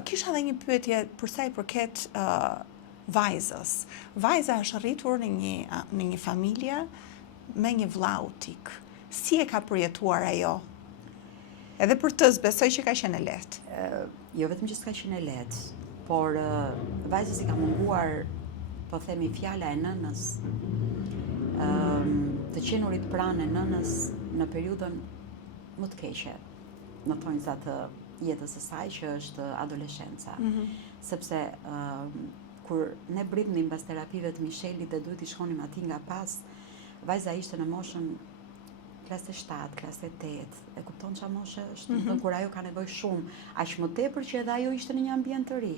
Kisha edhe një pyetje për sa i përket vajzës. Vajza është rritur në një familje me një vëlla autik. Si e ka përjetuar ajo? Edhe për të besoj që ka qenë e lehtë. Jo vetëm që s'ka qenë e lehtë, por vajzës i ka munguar, po themi, fjala e nënës, të qenurit pranë e nënës në periudhën më të keqe, në thonjza të jetës së saj, që është adoleshenca. Sepse kur ne britnim pas terapive të Michelit dhe duhet i shkonim aty nga pas, vajza ishte në moshën klase 7, klase 8, e kupton ç'a moshe është, kur ajo ka nevojë shumë, aq më tepër që edhe ajo ishte në një ambient të ri.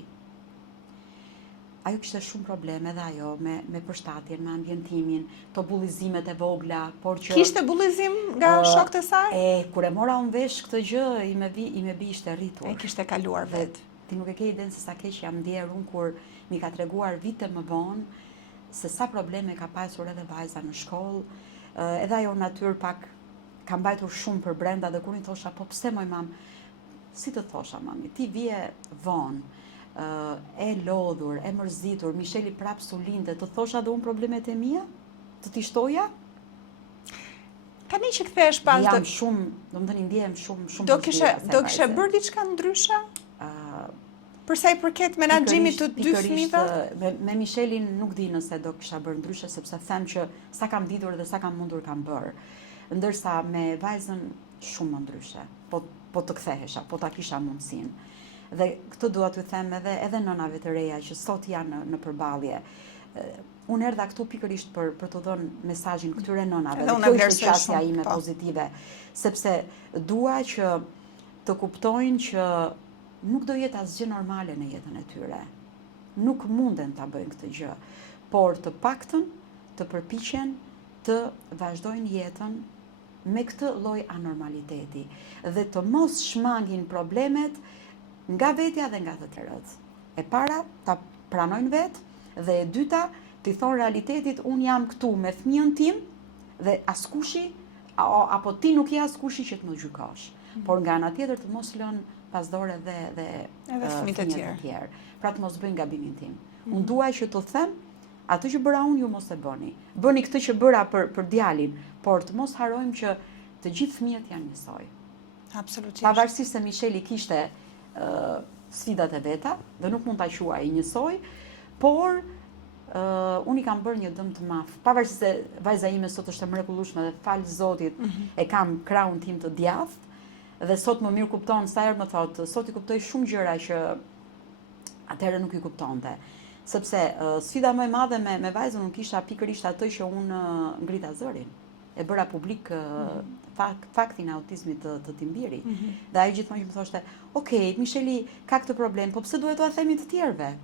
ajo kishte shumë probleme edhe ajo me përshtatjen, me ambientimin, to bullizimet e vogla, por që Kishte bullizim nga shokët e saj? Kur e mora unë vesh këtë gjë, i me bi ishte rritur. E kishte kaluar vetë. Ti nuk e ke idenë se sa keq jam ndjer unë kur mi ka treguar vite më vonë se sa probleme ka pasur edhe vajza në shkollë, edhe ajo natyrë pak ka mbajtur shumë për brenda dhe kur i thosha, po pse moj mam, si të thosha mami, ti vje vonë, e lodhur, e mërzitur, Misheli prap sulinte, të thosha dhe unë problemet e mia? Të t'i shtoja? Tani që kthehesh pas jam shumë, do më thënë ndjehem shumë do kishe bërë diçka ndryshe? Për sa i përket menaxhimit të dy fëmijëve? Me Mishelin nuk di nëse do kisha bërë ndryshe, sepse them që sa kam ditur dhe sa kam mundur kam bërë. Ndërsa me vajzën shumë më ndryshe, po të kthehesha, po ta kisha mundësinë. Dhe këtë dua t'ju them edhe nënave të reja që sot janë në përballje. Unë erdha këtu pikërisht për të dhënë mesazhin këtyre nënave, dhe kjo është qasja ime pozitive, sepse dua që të kuptojnë që nuk do jetë asgjë normale në jetën e tyre. Nuk munden ta bëjnë këtë gjë, por të paktën të përpiqen të vazhdojnë jetën me këtë lloj anormaliteti dhe të mos shmangin problemet nga vetja dhe nga të tjerët. E para, ta pranojnë vetë dhe e dyta, t'i thonë realitetit, unë jam këtu me fëmijën tim dhe askushi, apo ti nuk je askushi që të më gjykosh. Por nga ana tjetër të mos lënë pasdore dhe fëmijët e tjerë. Pra të mos bëjnë gabimin tim. Unë duaj që të them, atë që bëra unë ju mos e bëni. Bëni këtë që bëra për djalin, por të mos harojmë që të gjithë fëmijët janë njësoj. Absolutisht. Pavarësisht se Misheli kishte sfidat e veta dhe nuk mund ta quaj njësoj, por unë i kam bërë një dëm të madh. Pavarësisht se vajza ime sot është e mrekullueshme dhe fal Zotit e kam krahun tim të djathtë dhe sot më mirë kupton, sa herë më thotë, sot i kuptoj shumë gjëra që atëherë nuk i kuptonte. Sepse sfida më e madhe me vajzën unë kisha pikërisht atë që unë ngrita zërin. E bëra publik faktin e autizmit të Timbirit. Dhe ai gjithmonë që më thoshte, "Okej, Misheli ka këtë problem, po pse duhet t'ua themi të tjerëve?"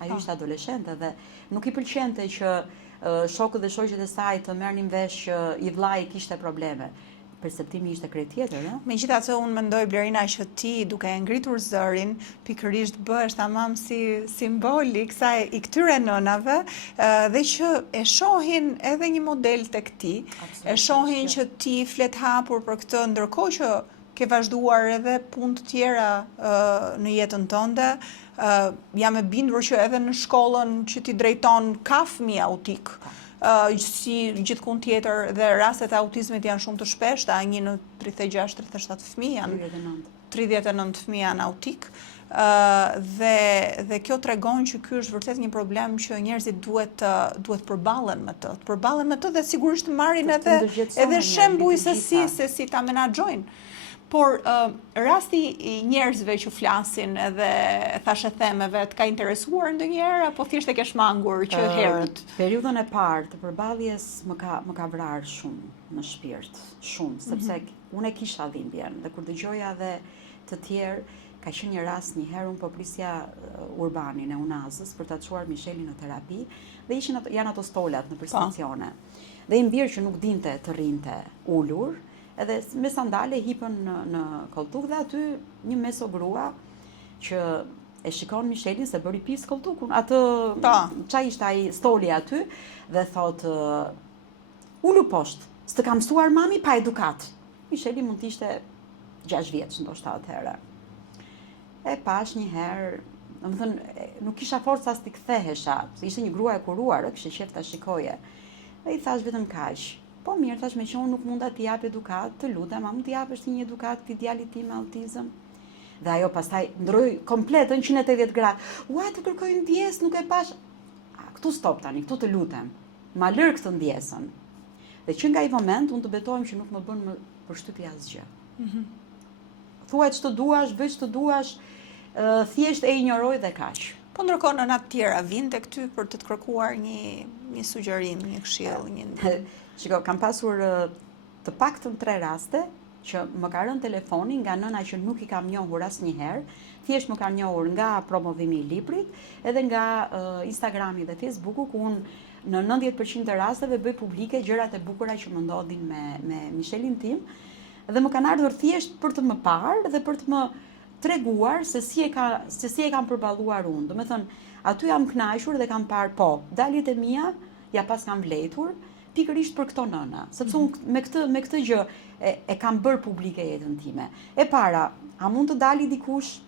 Ajo ishte adoleshente dhe nuk i pëlqente që shokët dhe shoqjet e saj të merrnin vesh që i vllai kishte probleme. Perceptimi ishte krejt tjetër, ëh? Megjithatë unë mendoj Blerina që ti duke e ngritur zërin, pikërisht bëhesh tamam si simboli i këtyre nënave dhe që e shohin edhe një model tek ti, e shohin që ti flet hapur për këtë, ndërkohë që ke vazhduar edhe punë të tjera në jetën tënde. Jam e bindur që edhe në shkollën që ti drejton ka fëmijë autik. Si gjithkund tjetër dhe rastet e autizmit janë shumë të shpeshta, një në 36-37 fëmijë janë 39 fëmijë janë autik dhe kjo tregon që ky është vërtet një problem që njerëzit duhet përballen me të. Përballen me të dhe sigurisht marrin edhe shembuj se si ta menaxhojnë. Por rasti i njerëzve që flasin edhe thashe themeve të ka interesuar ndonjëherë apo thjesht e ke shmangur që herët? Periudhën e parë të përballjes më ka vrarë shumë në shpirt, shumë, sepse unë e kisha dhimbjen dhe kur dëgjoja dhe të tjerë, ka qenë një rast një herë unë po prisja Urbanin e Unazës për ta çuar Mishelin në terapi dhe janë ato stolat në stacione. Dhe i mbirë që nuk dinte të rrinte ulur, edhe me sandale hipën në koltuk dhe aty një meso grua që e shikon Mishelin se bëri pis koltukun. Atë qa ishte ai stoli aty dhe thot ulu poshtë, s'të kam mësuar mami pa edukat. Misheli mund t'ishte 6 vjeç ndoshta atëherë. E pash një herë, domethënë nuk kisha forca as t'i kthehesha, se ishte një grua e kuruar, kishte qejf ta shikoje. Dhe i thash vetëm kaq. Po mirë, thash me që unë nuk mund t'i jap edukat, të lutem, a mund t'i japësh ti një edukat këtij djalit tim me autizëm? Dhe ajo pastaj ndroi komplet 180 gradë. Ua, të kërkoj ndjes, nuk e pash. Këtu stop tani, këtu të lutem. Ma lër këtë ndjesën. Dhe që nga i moment unë të betohem që nuk më bën më përshtypje asgjë. Thuaj ç'të duash, bëj ç'të duash, thjesht e injoroj dhe kaq. Po ndërkohë nënat tjera vinë tek ty për të kërkuar një sugjerim, një këshill, Shiko, kam pasur të paktën 3 raste që më ka rënë telefoni nga nëna që nuk i kam njohur asnjëherë, thjesht më ka njohur nga promovimi i librit, edhe nga Instagrami dhe Facebooku, ku unë në 90% të rasteve bëj publike gjërat e bukura që më ndodhin me Michelin tim, dhe më kanë ardhur thjesht për të më parë dhe për të më treguar se si e kam përballuar unë. Do me thënë, aty jam kënaqur dhe kam parë, po, daljet e mia ja pas kam vletur, pikërisht për këto nëna, sepse unë me këtë gjë e kam bërë publike jetën time. E para, a mund të dali dikush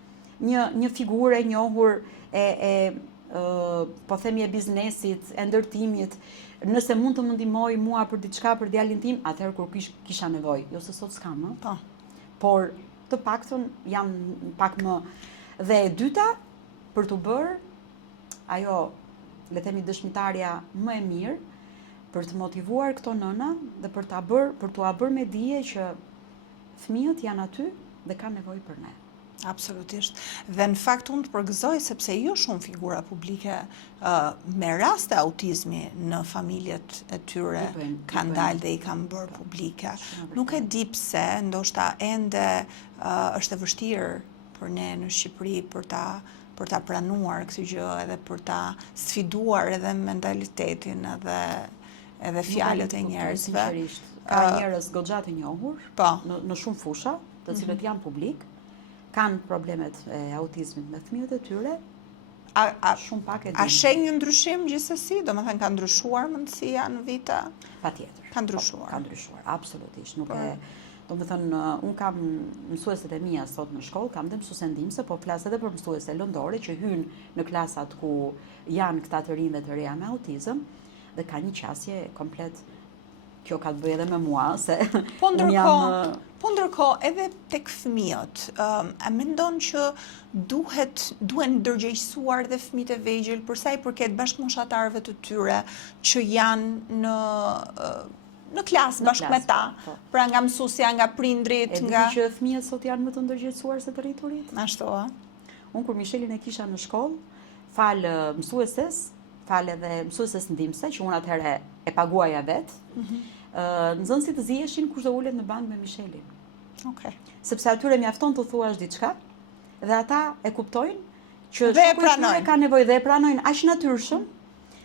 një figurë e njohur po themi e biznesit, e ndërtimit, nëse mund të më ndihmoj mua për diçka për djalin tim, atëherë kur kisha nevojë, jo se sot s'kam, Po. Por të paktën jam pak më. Dhe e dyta, për të bërë ajo, le të themi, dëshmitarja më e mirë, për të motivuar këto nëna dhe për t'u bërë me dije që fëmijët janë aty dhe kanë nevojë për ne. Absolutisht. Dhe në fakt unë të përgëzoj sepse jo shumë figura publike me raste autizmi në familjet e tyre kanë dalë dhe i kanë bërë publike. Nuk e di pse, ndoshta ende është e vështirë për ne në Shqipëri për ta pranuar këtë gjë edhe për ta sfiduar edhe mentalitetin edhe fjalët e njerëzve. Ka njerëz goxha të njohur në shumë fusha, të cilët janë publik, kanë problemet e autizmit me fëmijët e tyre, shumë pak e din. A sheh një ndryshim gjithsesi? Domethënë ka ndryshuar mendësia në vite? Patjetër. Ka ndryshuar. Ka ndryshuar, absolutisht. Nuk e, domethënë un kam mësueset e mia sot në shkollë, kam dhe mësuese ndihmëse, po flas edhe për mësuese lëndore që hyjnë në klasat ku janë këta të rinj dhe të reja me autizëm dhe ka një qasje komplet. Kjo ka të bëjë edhe me mua, se Po ndërkohë, edhe tek fëmijët, a mendon që duhen ndërgjegjësuar dhe fëmijët e vegjël për sa i përket bashkëmoshatarëve të tyre që janë në klasë bashkë me ta, pra nga mësuesja, nga prindrit, nga... E di që fëmijët sot janë më të ndërgjegjësuar se të rriturit? Ashtu, a? Unë kur Michelin e kisha në shkollë, falë mësueses, falë edhe mësueses ndihmëse, që unë atëherë e paguaja vetë, nxënësit të ziheshin kush do ulet në bandë me Michelin. Okay. Sepse atyre mjafton të thuash diçka dhe ata e kuptojnë që dhe e pranojnë. Ka nevojë dhe e pranojnë aq natyrshëm,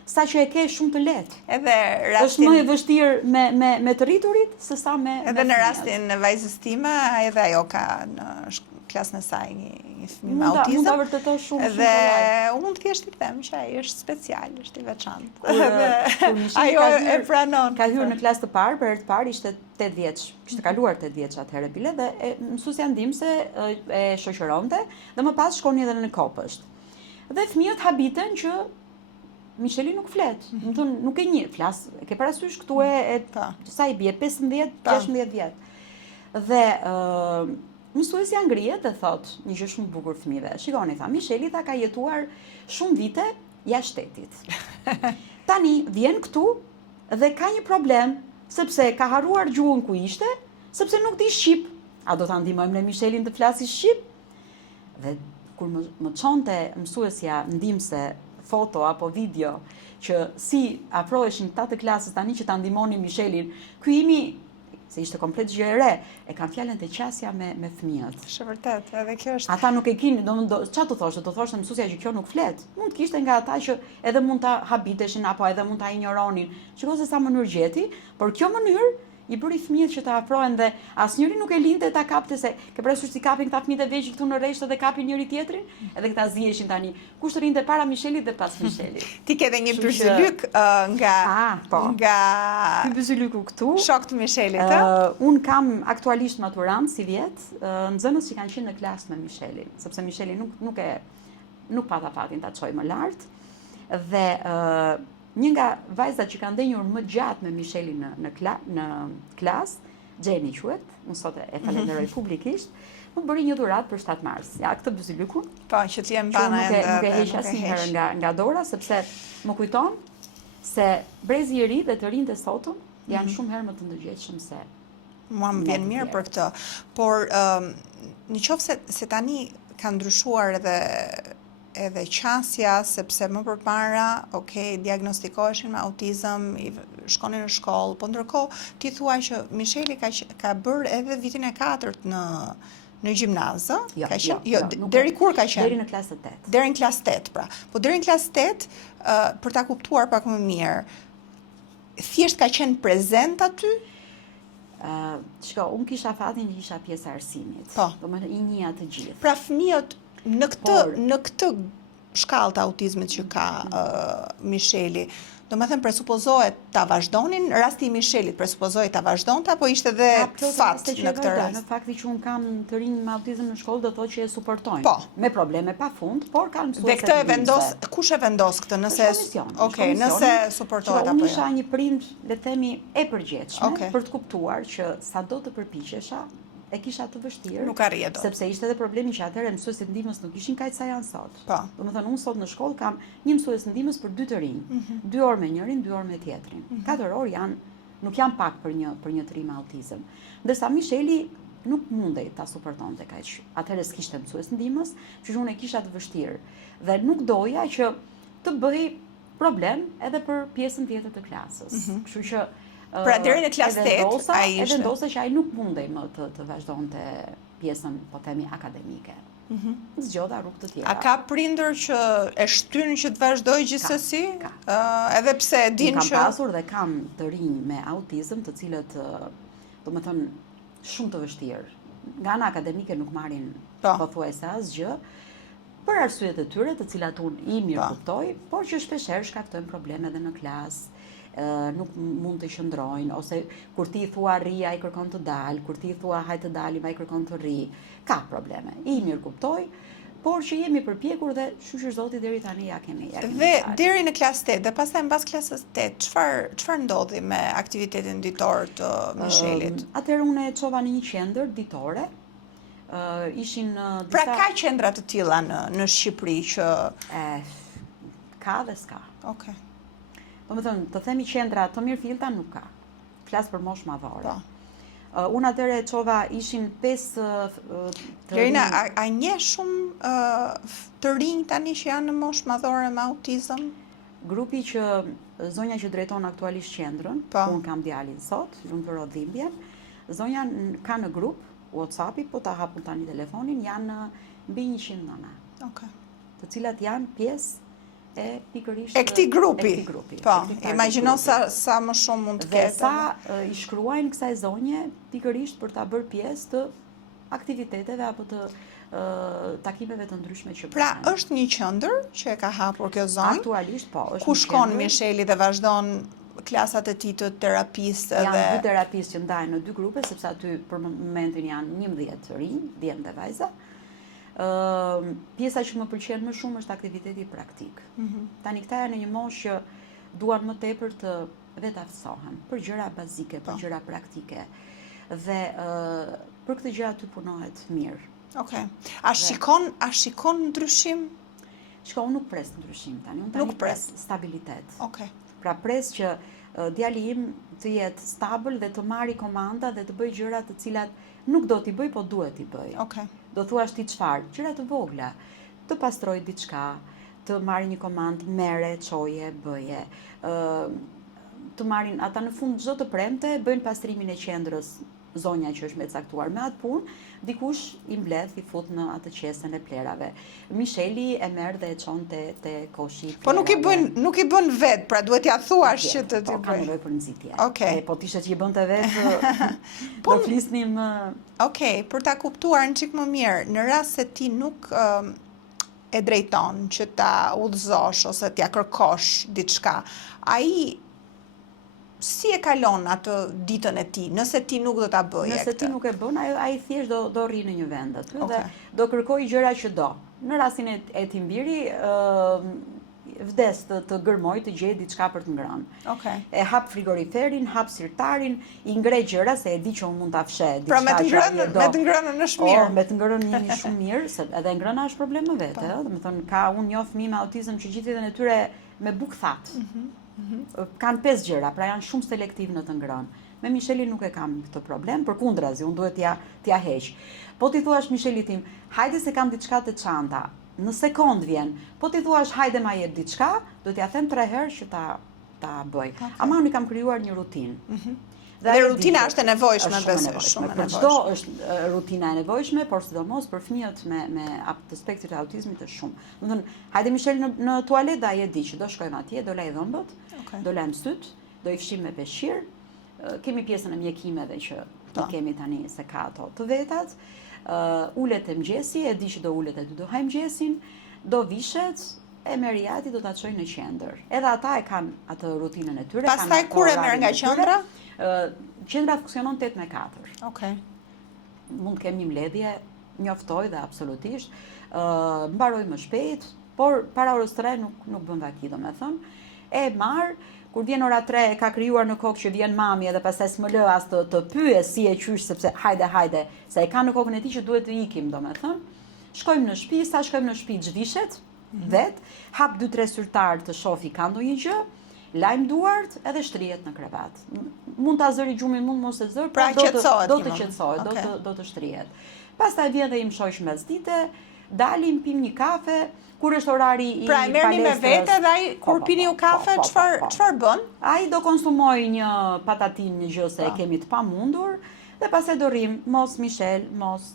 sa që e ke shumë të lehtë. Edhe rastin është më e vështirë me të rriturit se sa me edhe në rastin e vajzës time, edhe ajo ka në klasën e saj një fëmijë me autizëm. Mund ta vërtetosh shumë. Dhe unë thjesht i them që ai është special, është i veçantë. Ajo e pranon. Ka hyrë në klasë të parë, për herë të parë ishte 8 vjeç. Kishte kaluar 8 vjeç atëherë bile dhe mësuesja ndihmëse e shoqëronte dhe më pas shkoni edhe në kopësht. Dhe fëmijët habiten që Michelin nuk flet. Do të thonë nuk e njeh, flas. E ke parasysh këtu sa i bie 15-16 vjet. Dhe mësuesja ngrihet dhe thot një gjë shumë bukur fëmijëve. Shikoni, tha, Micheli ka jetuar shumë vite jashtë shtetit. Tani vjen këtu dhe ka një problem sepse ka harruar gjuhën ku ishte, sepse nuk di shqip. A do ta ndihmojmë ne Michelin të flasë shqip? Dhe kur më çonte mësuesja ndihmëse foto apo video që si afroheshin këta të klasës tani që ta ndihmonin Michelin, ky imi se ishte komplet gjë e re, e kanë fjalën të qasja me fëmijët. Është vërtet, edhe kjo është. Ata nuk e kin, çfarë do thoshte? Do thoshte mësuesja që kjo nuk flet. Mund të kishte nga ata që edhe mund ta habiteshin apo edhe mund ta injoronin. Shikoj se sa mënyrë gjeti, por kjo mënyrë i bëri fëmijët që ta afrohen dhe asnjëri nuk e linte ta kapte se ke parasysh si kapin këta fëmijët e vegjël këtu në rreshtë dhe kapin njëri tjetrin, edhe këta ziheshin tani. Kush të rinte para Michelit dhe pas Michelit. Ti ke edhe një byzylyk nga ky byzylyku këtu. Shok të Michelit, un kam aktualisht maturant si vjet, nxënës që kanë qenë në klasë me Michelin, sepse Micheli nuk pata fatin ta çoj më lart dhe një nga vajzat që kanë ndenjur më gjatë me Michelin në klasë, Jenny quhet, unë sot e falenderoj publikisht, më bëri një dhuratë për 7 mars. Ja, këtë byzylikun. Po, që ti e mbana ende. Nuk e heq asnjëherë nga dora, sepse më kujton se brezi i ri dhe të rinjtë e sotëm janë shumë herë më të ndërgjegjshëm se mua më vjen mirë për këtë. Por në qoftë se tani ka ndryshuar edhe qasja, sepse më përpara, diagnostikoheshin me autizëm, shkonin në shkollë, po ndërkohë ti thua që Misheli ka bërë edhe vitin e 4 në gjimnaz, deri kur ka qenë? Deri në klasë 8. Deri në klasë 8, pra. Po deri në klasë 8, për ta kuptuar pak më mirë, thjesht ka qenë prezent aty? Unë kisha fatin që isha pjesë arsimit. Po. Do më i njëja të gjithë. Pra fëmijët në këtë shkallë të autizmit që ka Misheli, do më thënë presupozohet ta vazhdonin, rasti i Mishelit presupozohet ta vazhdonte, apo ishte dhe fat në këtë rast? Në fakti që unë kam të rinj me autizëm në shkollë, do thotë që e suportojnë. Po. Me probleme pa fund, por kanë mësuese. Dhe këtë e vendos, kush e vendos këtë? Nëse nëse suportohet apo jo? Unë isha një prind, le të themi, e përgjithshme për të kuptuar që sado të përpiqesha, e kisha të vështirë. Nuk arrije dot. Sepse ishte edhe problemi që atëherë mësuesit ndihmës nuk ishin kaq sa janë sot. Po. Domethënë unë sot në shkollë kam një mësues ndihmës për 2 të rinj. 2 orë me njërin, 2 orë me tjetrin. 4 orë nuk janë pak për një të rinj me autizëm. Ndërsa Misheli nuk mundej ta suportonte kaq. Atëherë s'kishte mësues ndihmës, që unë e kisha të vështirë. Dhe nuk doja që të bëj problem edhe për pjesën tjetër të klasës. Kështu që pra deri në klasë 8 ai ishte. Edhe ndoshta që ai nuk mundej më të vazhdonte pjesën, po themi, akademike. Zgjodha rrugë të tjera. A ka prindër që e shtyn që të vazhdoj gjithsesi? Edhe pse e din që kam pasur dhe kam të rinj me autizëm, të cilët, domethënë, shumë të vështirë. Nga ana akademike nuk marrin pothuajse asgjë, për arsyet e tyre, të cilat unë i mirë kuptoj, por që shpeshherë shkaktojnë probleme edhe në klasë. Nuk mund të qëndrojnë, ose kur ti thua rri, ai kërkon të dalë, kur ti thua hajtë të dalim, ai kërkon të rri, ka probleme. I mirë kuptoj, por që jemi përpjekur dhe shqyr Zoti deri tani ja kemi. Dhe deri në klasë 8, dhe pastaj mbas klasës 8, çfarë ndodhi me aktivitetin ditor të Mishelit? Atëherë unë e çova në një qendër ditore. Ishin disa... Pra ka qendra të tilla në Shqipëri që ka dhe s'ka. Okej. Domethënë, të themi qendra të mirëfillta nuk ka. Flas për moshë madhore. Unë atëherë e çova, ishin 5 Lerina, a nje shumë të rinj tani që janë në moshë madhore me autizëm? Grupi që zonja që drejton aktualisht qendrën, unë kam djalin sot, unë për dhimbjen, zonja ka në grup WhatsApp-i, po ta hapun tani telefonin, janë mbi 100 nëna. Të cilat janë pjesë e këtij grupi. Po, imagjino sa më shumë mund të ketë. Dhe sa i shkruajnë kësaj zonje pikërisht për ta bërë pjesë të aktiviteteve apo të takimeve të ndryshme që bëhen. Pra, është një qendër që e ka hapur kjo zonë? Aktualisht po, është. Ku shkon Misheli dhe vazhdon klasat e tij të terapisë edhe janë 2 terapistë që ndahen në 2 grupe, sepse aty për momentin janë 11 të rinj, djem dhe vajza. Pjesa që më pëlqen më shumë është aktiviteti praktik. Tani këta janë në një moshë që duan më tepër të vetaftësohen për gjëra bazike, për gjëra praktike. Dhe për këtë gjë aty punohet mirë. Okej. A shikon ndryshim? Unë nuk pres ndryshim tani. Unë tani pres stabilitet. Okej. Pra pres që djali im të jetë stabil dhe të marri komanda dhe të bëj gjëra të cilat nuk do t'i bëj, po duhet t'i bëj. Okej. Do thuash ti çfarë? Gjëra të vogla, të pastroj diçka, të marrë një komandë, merre, çoje, bëje. Të marrin ata në fund çdo të premte, bëjnë pastrimin e qendrës, zonja që është me caktuar me atë punë, dikush i mbledh, i fut në atë qesën e plerave. Misheli e merr dhe e çon te koshi. Po nuk i bën vet, pra duhet t'ia thuash që të bëj. Ka nevojë për nxitje. Okej. Po t'ishte që i bënte vet, do flisnim. Okej, për ta kuptuar një çik më mirë, në rast se ti nuk e drejton që ta udhëzosh ose t'ia kërkosh diçka, ai si e kalon atë ditën e tij, nëse ti nuk do ta bëje këtë? Nëse ti nuk e bën, ai thjesht do rri në një vend aty dhe do kërkoj gjëra që do. Në rastin e Timbiri, vdes të gërmoj të gjej diçka për të ngrënë. E hap frigoriferin, hap sirtarin, i ngre gjëra se e di që unë mund ta fshe diçka. Pra me të ngrënën është mirë. Me të ngrënën jeni shumë mirë, se edhe ngrëna është problem më vete, domethënë unë njoh fëmijë me autizëm që gjithë jetën e tyre me bukë thatë. Kanë 5 gjëra, pra janë shumë selektiv në të ngrënë. Me Mishelin nuk e kam këtë problem, përkundrazi, unë duhet t'ja heq. Po ti thuash Mishelit tim, hajde se kam diçka të çanta. në sekond vjen. Po ti thuash hajde ma jep diçka, do t'ja them 3 herë që ta bëj. Ama unë kam krijuar një rutinë. Dhe rutina është e nevojshme, besoj, shumë e nevojshme. Për çdo është rutina e nevojshme, por sidomos për fëmijët me të spektrit të autizmit është shumë. Do të thënë, hajde Michel në tualet, ai e di që do shkojmë atje, do laj dhëmbët, do lajm syt, do i fshim me peshqir. Kemi pjesën e mjekimeve që i kemi tani se ka ato të vetat. Ulet e mëngjesi, e di që do ulet e do haj mëngjesin, do vishet, e Meriati do ta çojë në qendër. Edhe ata e kanë atë rutinën e tyre. Pastaj kur e merr nga qendra? Qendra funksionon 8-4. Okej. Mund të kemi një mbledhje, njoftoj dhe absolutisht, mbaroj më shpejt, por para orës 3 nuk bën vaki, domethënë. E marr, kur vjen ora 3 e ka krijuar në kokë që vjen mami edhe pastaj s'më lë as të pyes si e qysh sepse hajde, se e ka në kokën e tij që duhet të ikim, domethënë. Shkojmë në shtëpi, sa shkojmë në shtëpi zhvishet, vet, hap 2-3 syrtar të shofi ka ndonjë gjë, lajm duart edhe shtrihet në krevat. Mund ta zëri gjumin, mund mos e zër, pra do të qetësohet, do të shtrihet. Pastaj vjen dhe im shoq mesdite, dalim pim një kafe, kur është orari i pra e merrni me vete dhe ai kur pini u kafe, çfarë bën? Ai do konsumoj një patatin, një gjë se e kemi të pamundur, dhe pastaj do rrim, mos Michel, mos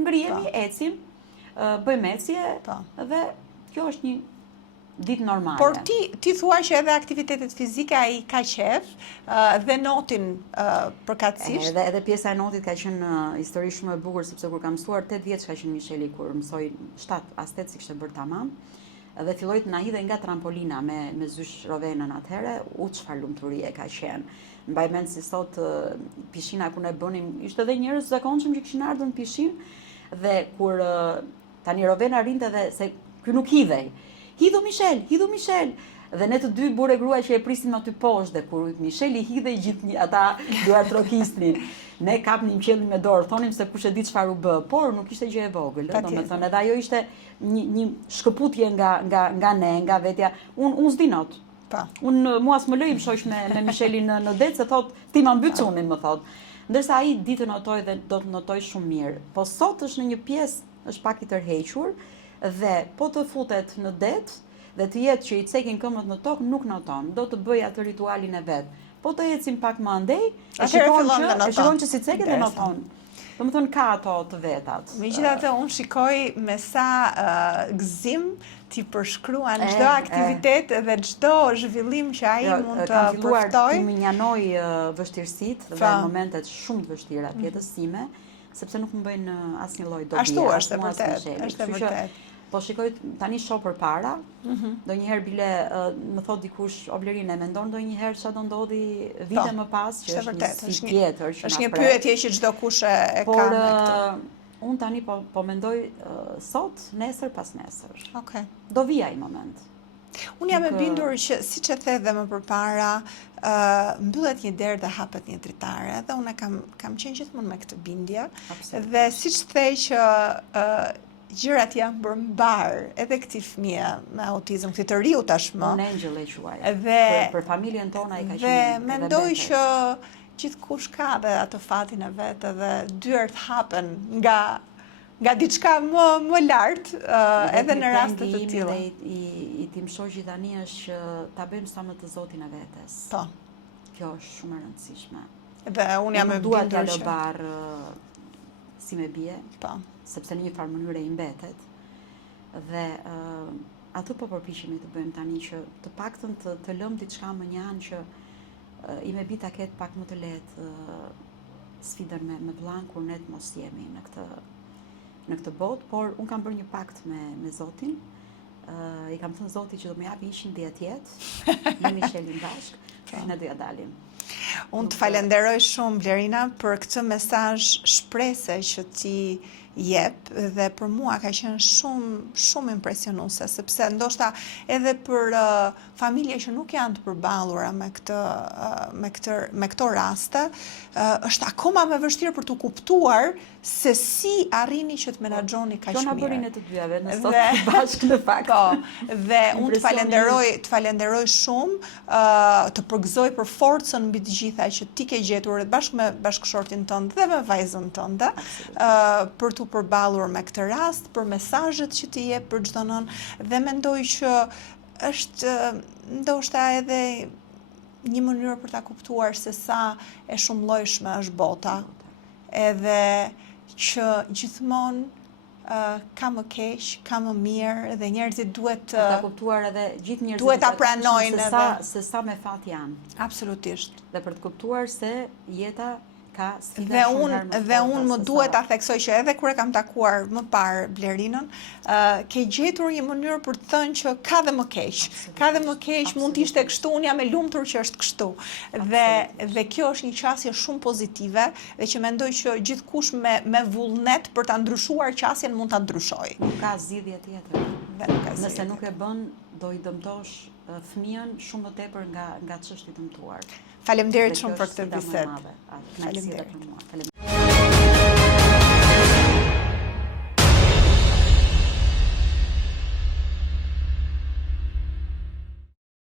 ngrihemi, ecim, bëjmë ecje dhe kjo është një ditë normale. Por ti thua që edhe aktivitetet fizike ai ka qef dhe notin përkatësisht. Edhe pjesa e notit ka qenë histori shumë e bukur sepse kur kam mësuar 8 vjeç ka qenë Micheli kur mësoi 7 as 8 si kishte bërë tamam. Dhe filloi të na hidhej nga trampolina me zysh rovenën atëherë, çfarë lumturie ka qenë. Mbaj mend si sot pishina kur ne bënim, ishte edhe njerëz zakonshëm që kishin ardhur në pishinë dhe kur tani rovena rinte dhe se ky nuk hidhej. Hidhu Michel. Dhe ne të dy burrë e grua që e prisnin aty poshtë dhe kur Micheli hidhej gjithë ata duart trokisnin. Ne kapnim qellin me dorë, thonim se kush e di çfarë u bë, por nuk ishte gjë e vogël, domethënë edhe ajo ishte një shkëputje nga ne, nga vetja. Unë s'di not. Mua s'më lej shoq me Michelin në det se thot ti ma mbyt çunin, më thot. Ndërsa ai ditë notoi dhe do të notoj shumë mirë. Po sot është në një pjesë, është pak i tërhequr dhe po të futet në det dhe të jetë që i cekin këmbët në tokë nuk noton. Do të bëj atë ritualin e vet. Po të ecim pak më andej, e shikon që si ceket dhe noton. Do më thonë ka ato të vetat. Megjithatë unë shikoj me sa gëzim ti përshkruan çdo aktivitet dhe çdo zhvillim që ai mund të përftoj. Kam filluar të më njanoj vështirësitë dhe momentet shumë të vështira të jetës time, sepse nuk më bëjnë asnjë lloj dobi. Ashtu është vërtet. Po shikoj tani shoh përpara, ndonjëherë bile më thot dikush, o Blerine, mendon ndonjëherë çfarë do ndodhi vite më pas, që është një si tjetër që është një pyetje që çdo kush e ka me këtë. Unë tani po mendoj sot, nesër pas nesër. Okej. Do vi ai moment. Unë jam e bindur që siç e the dhe më përpara, mbyllet një derë dhe hapet një dritare, dhe unë kam qenë gjithmonë me këtë bindje. Dhe siç the që gjërat janë bërë mbar edhe këtij fëmie me autizëm, këtij të riu tashmë. Unë Angel e quaj. Për familjen tonë ai ka qenë. Dhe mendoj që gjithkush ka dhe atë fatin e vet dhe dyert hapen nga diçka më lart edhe në raste të tilla. I tim shoqi tani është që ta bëjmë sa më të Zotin e vetes. Po. Kjo është shumë e rëndësishme. Dhe unë jam e bindur që dua bar si me bie. Po. Sepse në një farë mënyrë i mbetet. Dhe atë po përpiqemi të bëjmë tani që të paktën të lëm diçka më njanë që i me bita ketë pak më të lehtë sfidën me vllain kur ne të mos jemi në këtë botë, por unë kam bërë një pakt me Zotin. I kam thënë Zotit që do më japi 110 jetë, me Michelin bashkë, që ne do ja dalim. Unë të falenderoj shumë, Blerina, për këtë mesazh shprese që ti jep dhe për mua ka qenë shumë impresionuese, sepse ndoshta edhe për familje që nuk janë të përballura me këto raste, është akoma më vështirë për të kuptuar se si arrini që të menaxhoni kaq Kjo na mirë. bëri ne të dyave, në sot bashkë në fakt. Po, dhe unë të falenderoj shumë, të përgëzoj për forcën mbi të gjitha që ti ke gjetur bashkë me bashkëshortin tënd dhe me vajzën tënde, për t'u përballur me këtë rast, për mesazhet që ti jep për çdo nën, dhe mendoj që është ndoshta edhe një mënyrë për ta kuptuar se sa e shumëllojshme është bota, edhe që gjithmonë ka më keq, ka më mirë, dhe njerëzit duhet ta kuptuar edhe gjithë njerëzit duhet ta pranojnë se sa me fat janë. Absolutisht. Dhe për të kuptuar se jeta ka sfida Dhe shumë herë më unë forta më se duhet sa. ta theksoj që edhe kur e kam takuar më parë Blerinën, ke gjetur një mënyrë për të thënë që ka dhe më keq. Ka dhe më keq, mund të ishte kështu, unë jam e lumtur që është kështu. Dhe kjo është një qasje shumë pozitive, dhe që mendoj që gjithkush me vullnet për ta ndryshuar qasjen mund ta ndryshojë. Nuk ka zgjidhje tjetër. Nëse nuk e bën, do i dëmtosh fëmijën shumë më tepër nga çështja e dëmtuar. Faleminderit shumë për këtë bisedë. Faleminderit.